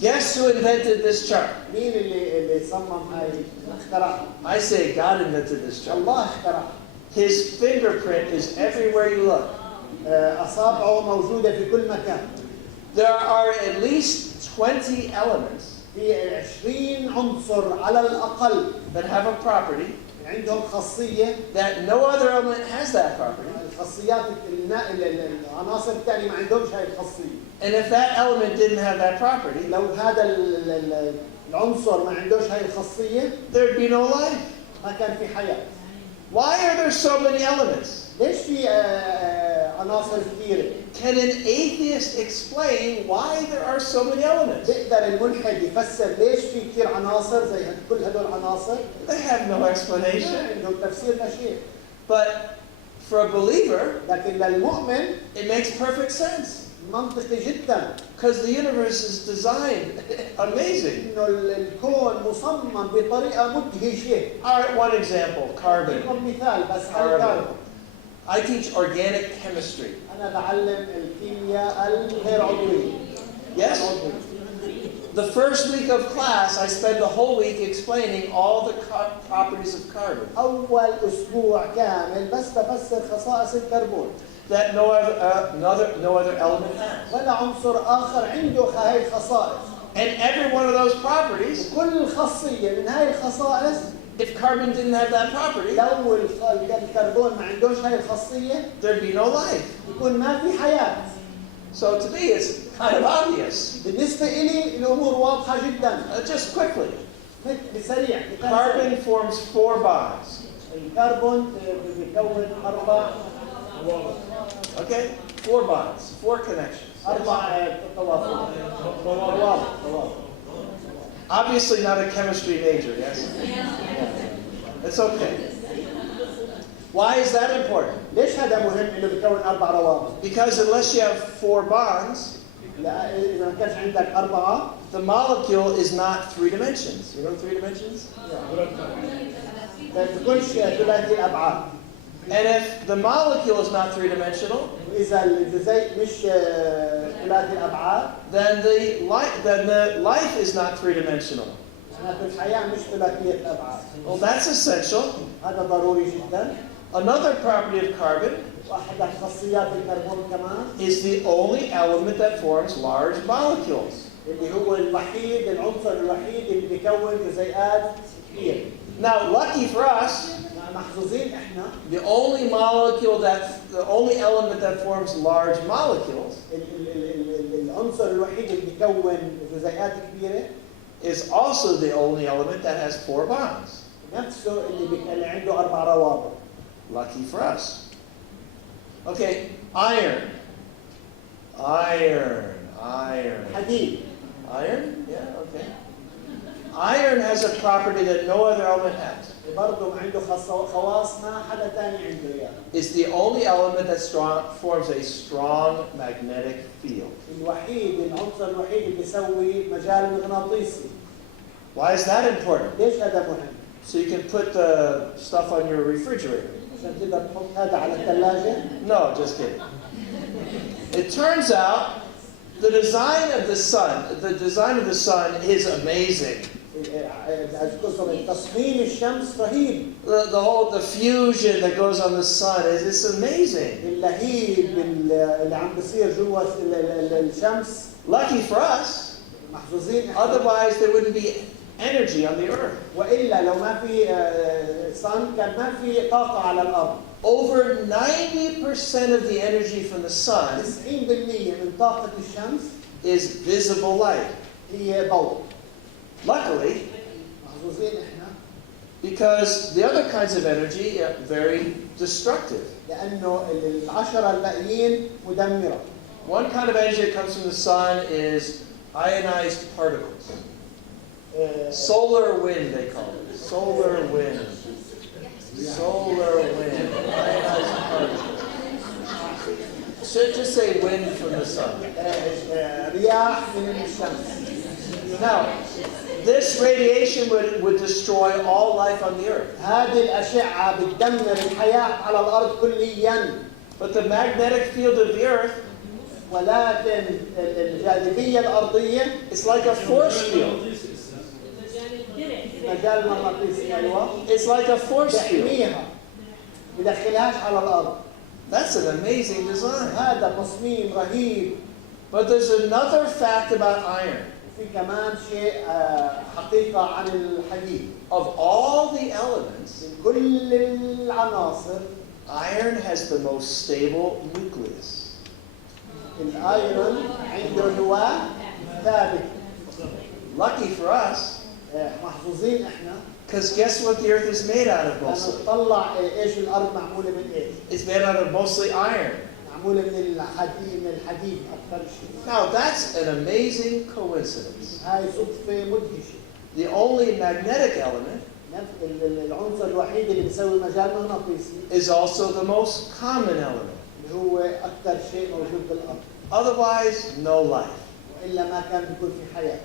Guess who invented this chart? مين اللي صمم هاي اخترعها؟ I say God invented this chart. الله اخترعها. His fingerprint is everywhere you look. اصابعه موجوده في كل مكان. There are at least 20 elements في 20 عنصر على الاقل that have a property عندهم خاصيه. that no other element has that property. الخاصيات العناصر الثانيه ما عندهمش هاي الخاصيه. And if that element didn't have that property, لو هذا العنصر ما عندوش هاي الخاصيه there'd be no life. ما كان في حياه. Why are there so many elements? ليش في عناصر كثيره؟ Can an atheist explain why there are so many elements? بيقدر الملحد يفسر ليش في كثير عناصر زي كل هدول العناصر؟ They have no ما explanation. عندهم تفسير لشيء. But for a believer, لكن للمؤمن it makes perfect sense. منطقي جدا. Because the universe is designed amazing. انه الكون مصمم بطريقه مدهشه. All right, one example, carbon. أعطيكم مثال بس على الكربون. I teach organic chemistry. انا بعلم الكيمياء الغير عضويه. Yes? The first week of class, I spend the whole week explaining all the properties of carbon اول اسبوع كامل بس بفسر خصائص الكربون. that no other element has. ولا عنصر اخر عنده هاي الخصائص. And every one of those properties, كل خاصيه من هاي الخصائص if carbon didn't have that property, لو الكربون ما عندوش هاي الخاصيه there'd be no life. يكون ما في حياه. So to me, it's kind of obvious. بالنسبه إلي الامور واضحه جدا. Just quickly, بسريع. carbon forms 4 bonds. الكربون بيكون 4 Okay? 4 bonds, 4 connections. 4 توافق. توافق. Obviously not a chemistry major, yes? It's okay. Why is that important? ليش هذا مهم انه بيكون 4 روابط؟ Because unless you have 4 bonds, لا اذا ما كانش عندك 4 the molecule is not 3 dimensions. You know 3 dimensions? ما بيكونش ثلاثي الابعاد. And if the molecule is not 3-dimensional, واذا الجزيء مش ثلاثي الابعاد then the life is not 3-dimensional. معناته الحياه مش ثلاثيه الابعاد. Well, that's essential. هذا ضروري جدا. Another property of carbon واحد خاصيات الكربون كمان is the only element that forms large molecules. اللي هو الوحيد العنصر الوحيد اللي بيكون جزيئات كبيره. Now, lucky for us, محظوظين احنا the only element that forms large molecules العنصر الوحيد اللي بيكون جزيئات كبيره is also the only element that has 4 bonds. نفسه اللي عنده 4 روابط. Lucky for us. Okay, iron. حديد. Iron? Yeah, okay. Iron has a property that no other element has. برضه عنده خواص ما حدا ثاني عنده اياها. It's the only element that forms a strong magnetic field. العنصر الوحيد اللي بيسوي مجال مغناطيسي. Why is that important? ليش هذا مهم؟ So you can put the stuff on your refrigerator. عشان تقدر تحط هذا على الثلاجة. No, just kidding. It turns out the design of the sun is amazing. تصميم الشمس رهيب. The fusion that goes on the sun is amazing. اللهيب اللي عم بيصير جوا الشمس. Lucky for us. محظوظين. Otherwise, there wouldn't be energy on the earth. وإلا لو ما في sun كان ما في طاقة على الأرض. Over 90% of the energy from the sun 90% من طاقة الشمس is visible light. هي ضوء. Luckily, محظوظين إحنا. because the other kinds of energy are very destructive. لأنه العشرة الباقيين مدمرة. One kind of energy that comes from the sun is ionized particles. Solar wind, they call it. Solar wind. Solar wind. Ionized particles. Should just say wind from the sun. رياح من الشمس. Now, this radiation would destroy all life on the earth. هذه الأشعة بتدمر الحياة على الأرض كلياً. But the magnetic field of the earth, ولكن الجاذبية الأرضية it's like a force field. مجال مغناطيسي أيوة. It's like a force field. بيحميها. بدخلهاش على الأرض. That's an amazing design. هذا تصميم رهيب. But there's another fact about iron. في كمان شيء حقيقة عن الحديد. Of all the elements, من كل العناصر iron has the most stable nucleus. الآيرون عنده نواة ثابت. Lucky for us, محظوظين احنا. because guess what the earth is made out of mostly? نطلع ايش الأرض معمولة من ايش؟ It's made out of mostly iron. معمولة من الحديد أكثر شيء. Now that's an amazing coincidence. هاي صدفة مدهشة. The only magnetic element العنصر الوحيد اللي بيسوي مجال مغناطيسي is also the most common element. اللي هو أكثر شيء موجود بالأرض. Otherwise, no life. وإلا ما كان بيكون في حياة.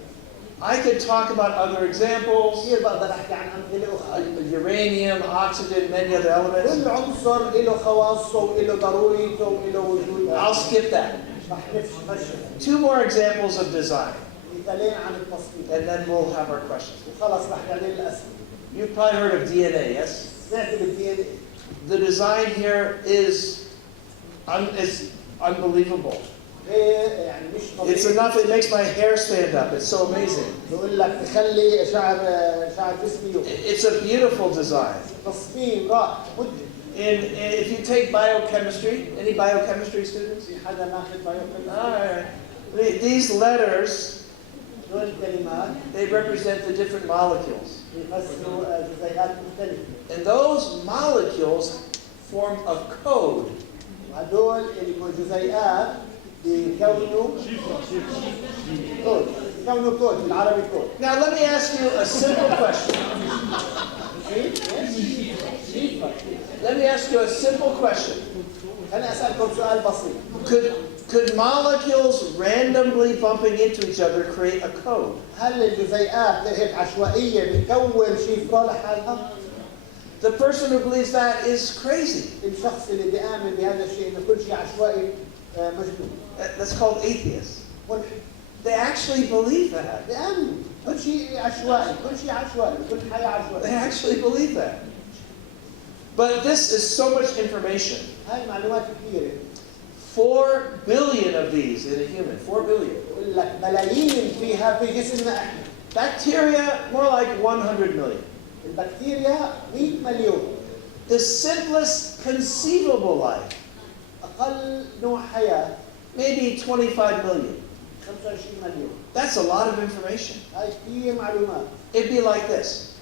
I could talk about other examples. كثير بقدر أحكي عن أمثلة أخرى. Uranium, oxygen, many other elements. كل عنصر له خواصه وله ضروريته وله وجود. I'll skip that. رح نفشل. 2 more examples of design, مثالين عن التصميم. and then we'll have our questions. وخلص رح نعمل الأسئلة. You've probably heard of DNA, yes? سمعت بالدي The design here is unbelievable. يعني مش It's طبيعي. enough, it makes my hair stand up. It's so amazing. بقول لك تخلي شعر جسمي It's a beautiful design. تصميم رائع مدهش. And if you take biochemistry, any biochemistry students? في حدا ماخذ بايوكيمستري؟ All right. These letters, دول الكلمات they represent the different molecules. يفسروا جزيئات مختلفة. And those molecules form a code. وهدول الجزيئات بيكونوا كود. بيكونوا كود بالعربي كود. Now let me ask you a simple question. Let me ask you a simple question. خليني أسألكم سؤال بسيط. Could molecules randomly bumping into each other create a code? هل الجزيئات هيك عشوائية بتكون شفرة لحالها؟ The person who believes that is crazy. الشخص اللي بيآمن بهذا الشيء إنه كل شيء عشوائي مجنون. That's called atheists. ملحد. They actually believe that. بيآمنوا كل شيء عشوائي، كل شيء عشوائي، كل حياة They عشوائية. actually believe that. But this is so much information. هاي معلومات كثيرة. 4 billion of these in a human. 4 billion. بقول لك ملايين فيها في جسمنا احنا. Bacteria, more like 100 million. البكتيريا 100 مليون. The simplest conceivable life, أقل نوع حياة maybe 25 million. 25 مليون. That's a lot of information. هاي كثير معلومات. It'd be like this.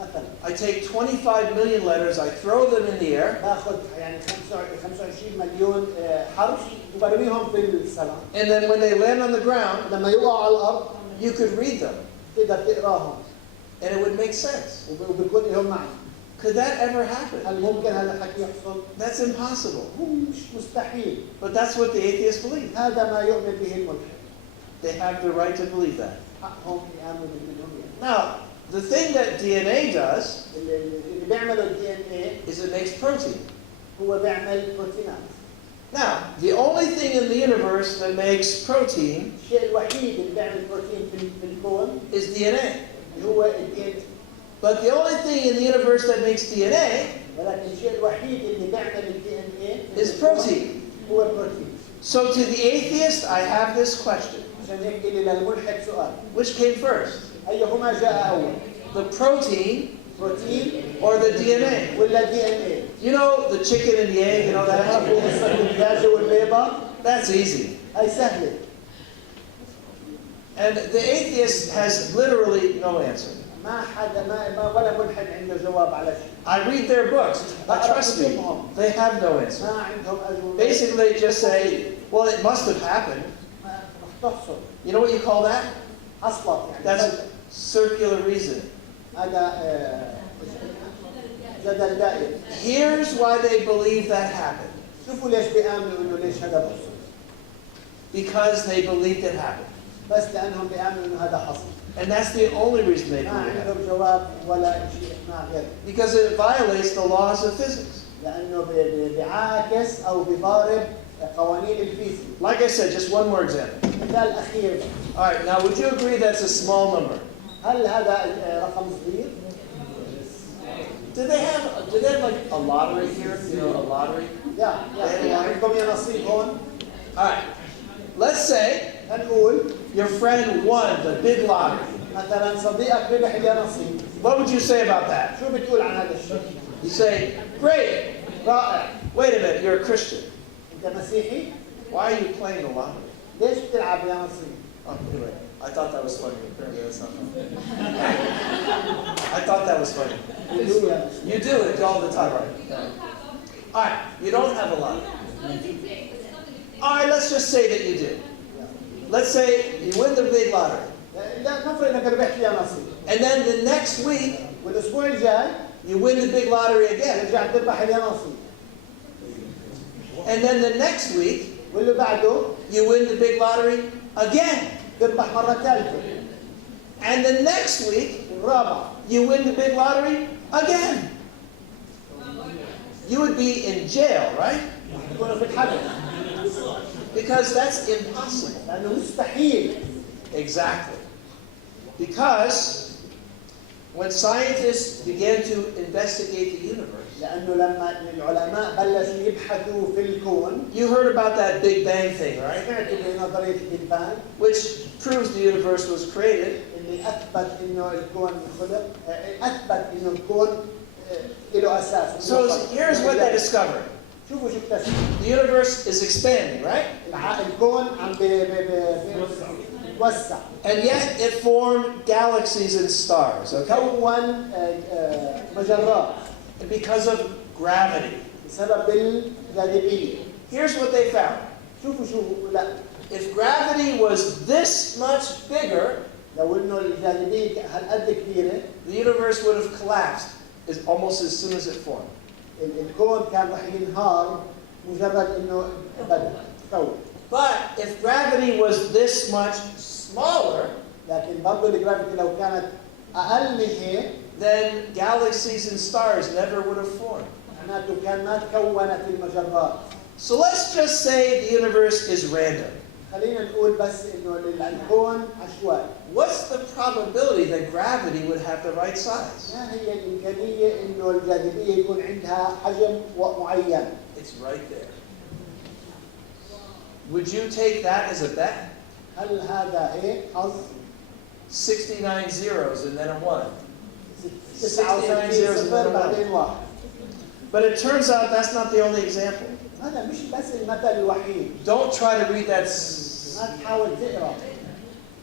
مثلا I take 25 million letters, I throw them in the air, باخذ يعني 25 مليون حرف وبرميهم في السماء. and then when they land on the ground, لما يوقعوا على الأرض you could read them, تقدر تقراهم and it would make sense. وبكون لهم معنى. Could that ever happen? هل ممكن هذا الحكي يحصل؟ That's impossible. هو مش مستحيل. But that's what the atheists believe. هذا ما يؤمن به الملحد. They have the right to believe that. حقهم يآمنوا منهم. Now, the thing that DNA does اللي بيعملوا الدي ان ايه is it makes protein. هو بيعمل بروتينات. Now, the only thing in the universe that makes protein الشيء الوحيد اللي بيعمل بروتين في الكون is DNA. اللي هو الدي. But the only thing in the universe that makes DNA ولكن الشيء الوحيد اللي بيعمل الدي ان ايه is protein. هو البروتين. So to the atheist, I have this question. عشان هيك إلي للملحد سؤال. Which came first? أيهما جاء أول؟ The protein بروتين or the DNA? ولا دي ان ايه؟ You know the chicken and the egg, you know that? تعرفوا قصة الدجاجة والبيضة؟ That's easy. هاي سهلة. And the atheist has literally no answer. ما حدا ما ولا ملحد عنده جواب على شيء. I read their books, but trust me, they have no answer. ما عندهم أجوبة. Basically, they just say, well, it must have happened. ما رح تحصل. You know what you call that? حصلت يعني. That's circular reasoning. هذا جدل دائري. Here's why they believe that happened. شوفوا ليش بيآمنوا إنه ليش هذا بحصل. Because they believed it happened. بس لأنهم بيآمنوا إنه هذا حصل. And that's the only reason they ما believe it عندهم happened. جواب ولا شيء إقناع غير. Because it violates the laws of physics. لأنه بيعاكس أو بضارب قوانين الفيزياء. Like I said, just one more example. مثال أخير. All right, now would you agree that's a small number? هل هذا رقم صغير؟ Did they have like a lottery here? You know, a lottery? يا عندكم يا نصيب هون. All right, let's say هنقول your friend won the big lottery. مثلا صديقك ربح يا نصيب. What would you say about that? شو بتقول عن هذا الشيء؟ You say, great. رائع. Wait a minute, you're a Christian. أنت مسيحي؟ Why are you playing the lottery? ليش بتلعب يا نصيب؟ Oh, anyway, I thought that was funny. Apparently that's not funny. I thought that was funny. You do it all the time, right? All right, you don't have a lottery. All right, let's just say that you do. Let's say you win the big lottery. لا نفرض انك ربحت يا نصيب. And then the next week, والاسبوع الجاي you win the big lottery again. رجعت تربح يا نصيب. And then the next week, واللي بعده you win the big lottery again. تربح مرة ثالثة. And the next week, الرابع you win the big lottery again. You would be in jail, right? تكونوا في الحبس. Because that's impossible. لأنه مستحيل. Exactly. Because when scientists began to investigate the universe, لأنه لما العلماء بلشوا يبحثوا في الكون. you heard about that Big Bang thing, right? سمعتوا بنظرية البيج بانج. Which proves the universe was created. اللي أثبت إنه الكون خلق. أثبت إنه الكون له أساس. So here's what they discovered. شوفوا شو اكتشفوا. The universe is expanding, right? الكون عم بيتوسع. And yet it formed galaxies and stars, okay? كون مجرات Because of gravity. بسبب الجاذبية. Here's what they found. شوفوا شو لا If gravity was this much bigger, لو إنه الجاذبية هالقد كبيرة the universe would have collapsed almost as soon as it formed. الكون كان رح ينهار مجرد إنه بدأ تكون. But if gravity was this much smaller, لكن برضه الجرافيتي لو كانت أقل من هيك then galaxies and stars never would have formed. معناته كان ما تكونت المجرات. So let's just say the universe is random. خلينا نقول بس إنه الكون عشوائي. What's the probability that gravity would have the right size? ما هي الإمكانية إنه الجاذبية يكون عندها حجم معين؟ It's right there. Would you take that as a bet? هل هذا هيك حظ؟ 69 zeros and then a 1. 69 صفر بعدين واحد. But it turns out that's not the only example. هذا مش بس المثل الوحيد. Don't try to read that. ما تحاول تقرا.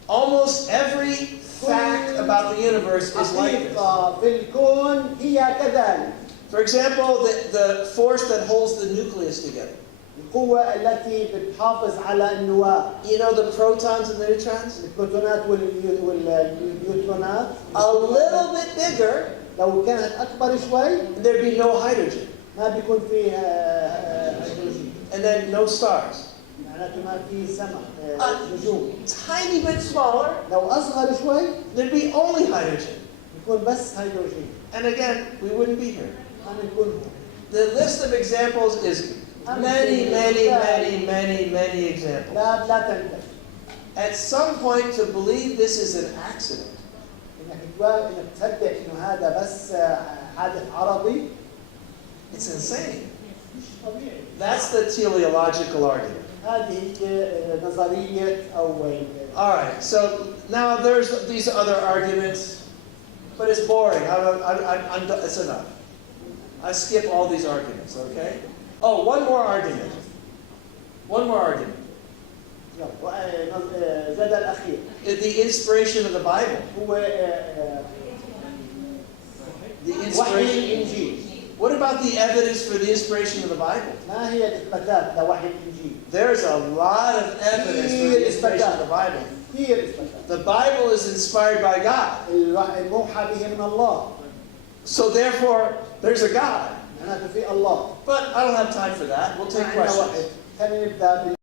Almost every fact about the universe is like this. حقيقة في الكون هي كذلك. For example, the force that holds the nucleus together. القوة التي بتحافظ على النواة. You know the protons and the neutrons? البروتونات والنيوترونات. A little bit bigger, لو كانت أكبر شوي there'd be no hydrogen. ما بيكون فيها هيدروجين. And then no stars. معناته ما في سما نجوم. Tiny bit smaller, لو أصغر شوي there'd be only hydrogen. بيكون بس هيدروجين. And again, we wouldn't be here. ما بنكون. The list of examples is many examples. لا تنتهي. At some point, to believe this is an accident, انك تصدق انه هذا بس حادث عرضي. it's insane. مش طبيعي. That's the teleological argument. هذه هي نظرية أو. All right, so now there's these other arguments, but it's boring. It's enough. I skip all these arguments, okay? Oh, one more argument. One more argument. جدل أخير. The inspiration of the Bible. هو The وحي inspiration. الإنجيل. What about the evidence for the inspiration of the Bible? ما هي الإثباتات لوحي الإنجيل؟ There's a lot of evidence for the inspiration of the Bible. كثير إثباتات. The Bible is inspired by God. الموحى به من الله. So therefore, there's a God. معناته في الله. But I don't have time for that. We'll take questions. خلينا نبدأ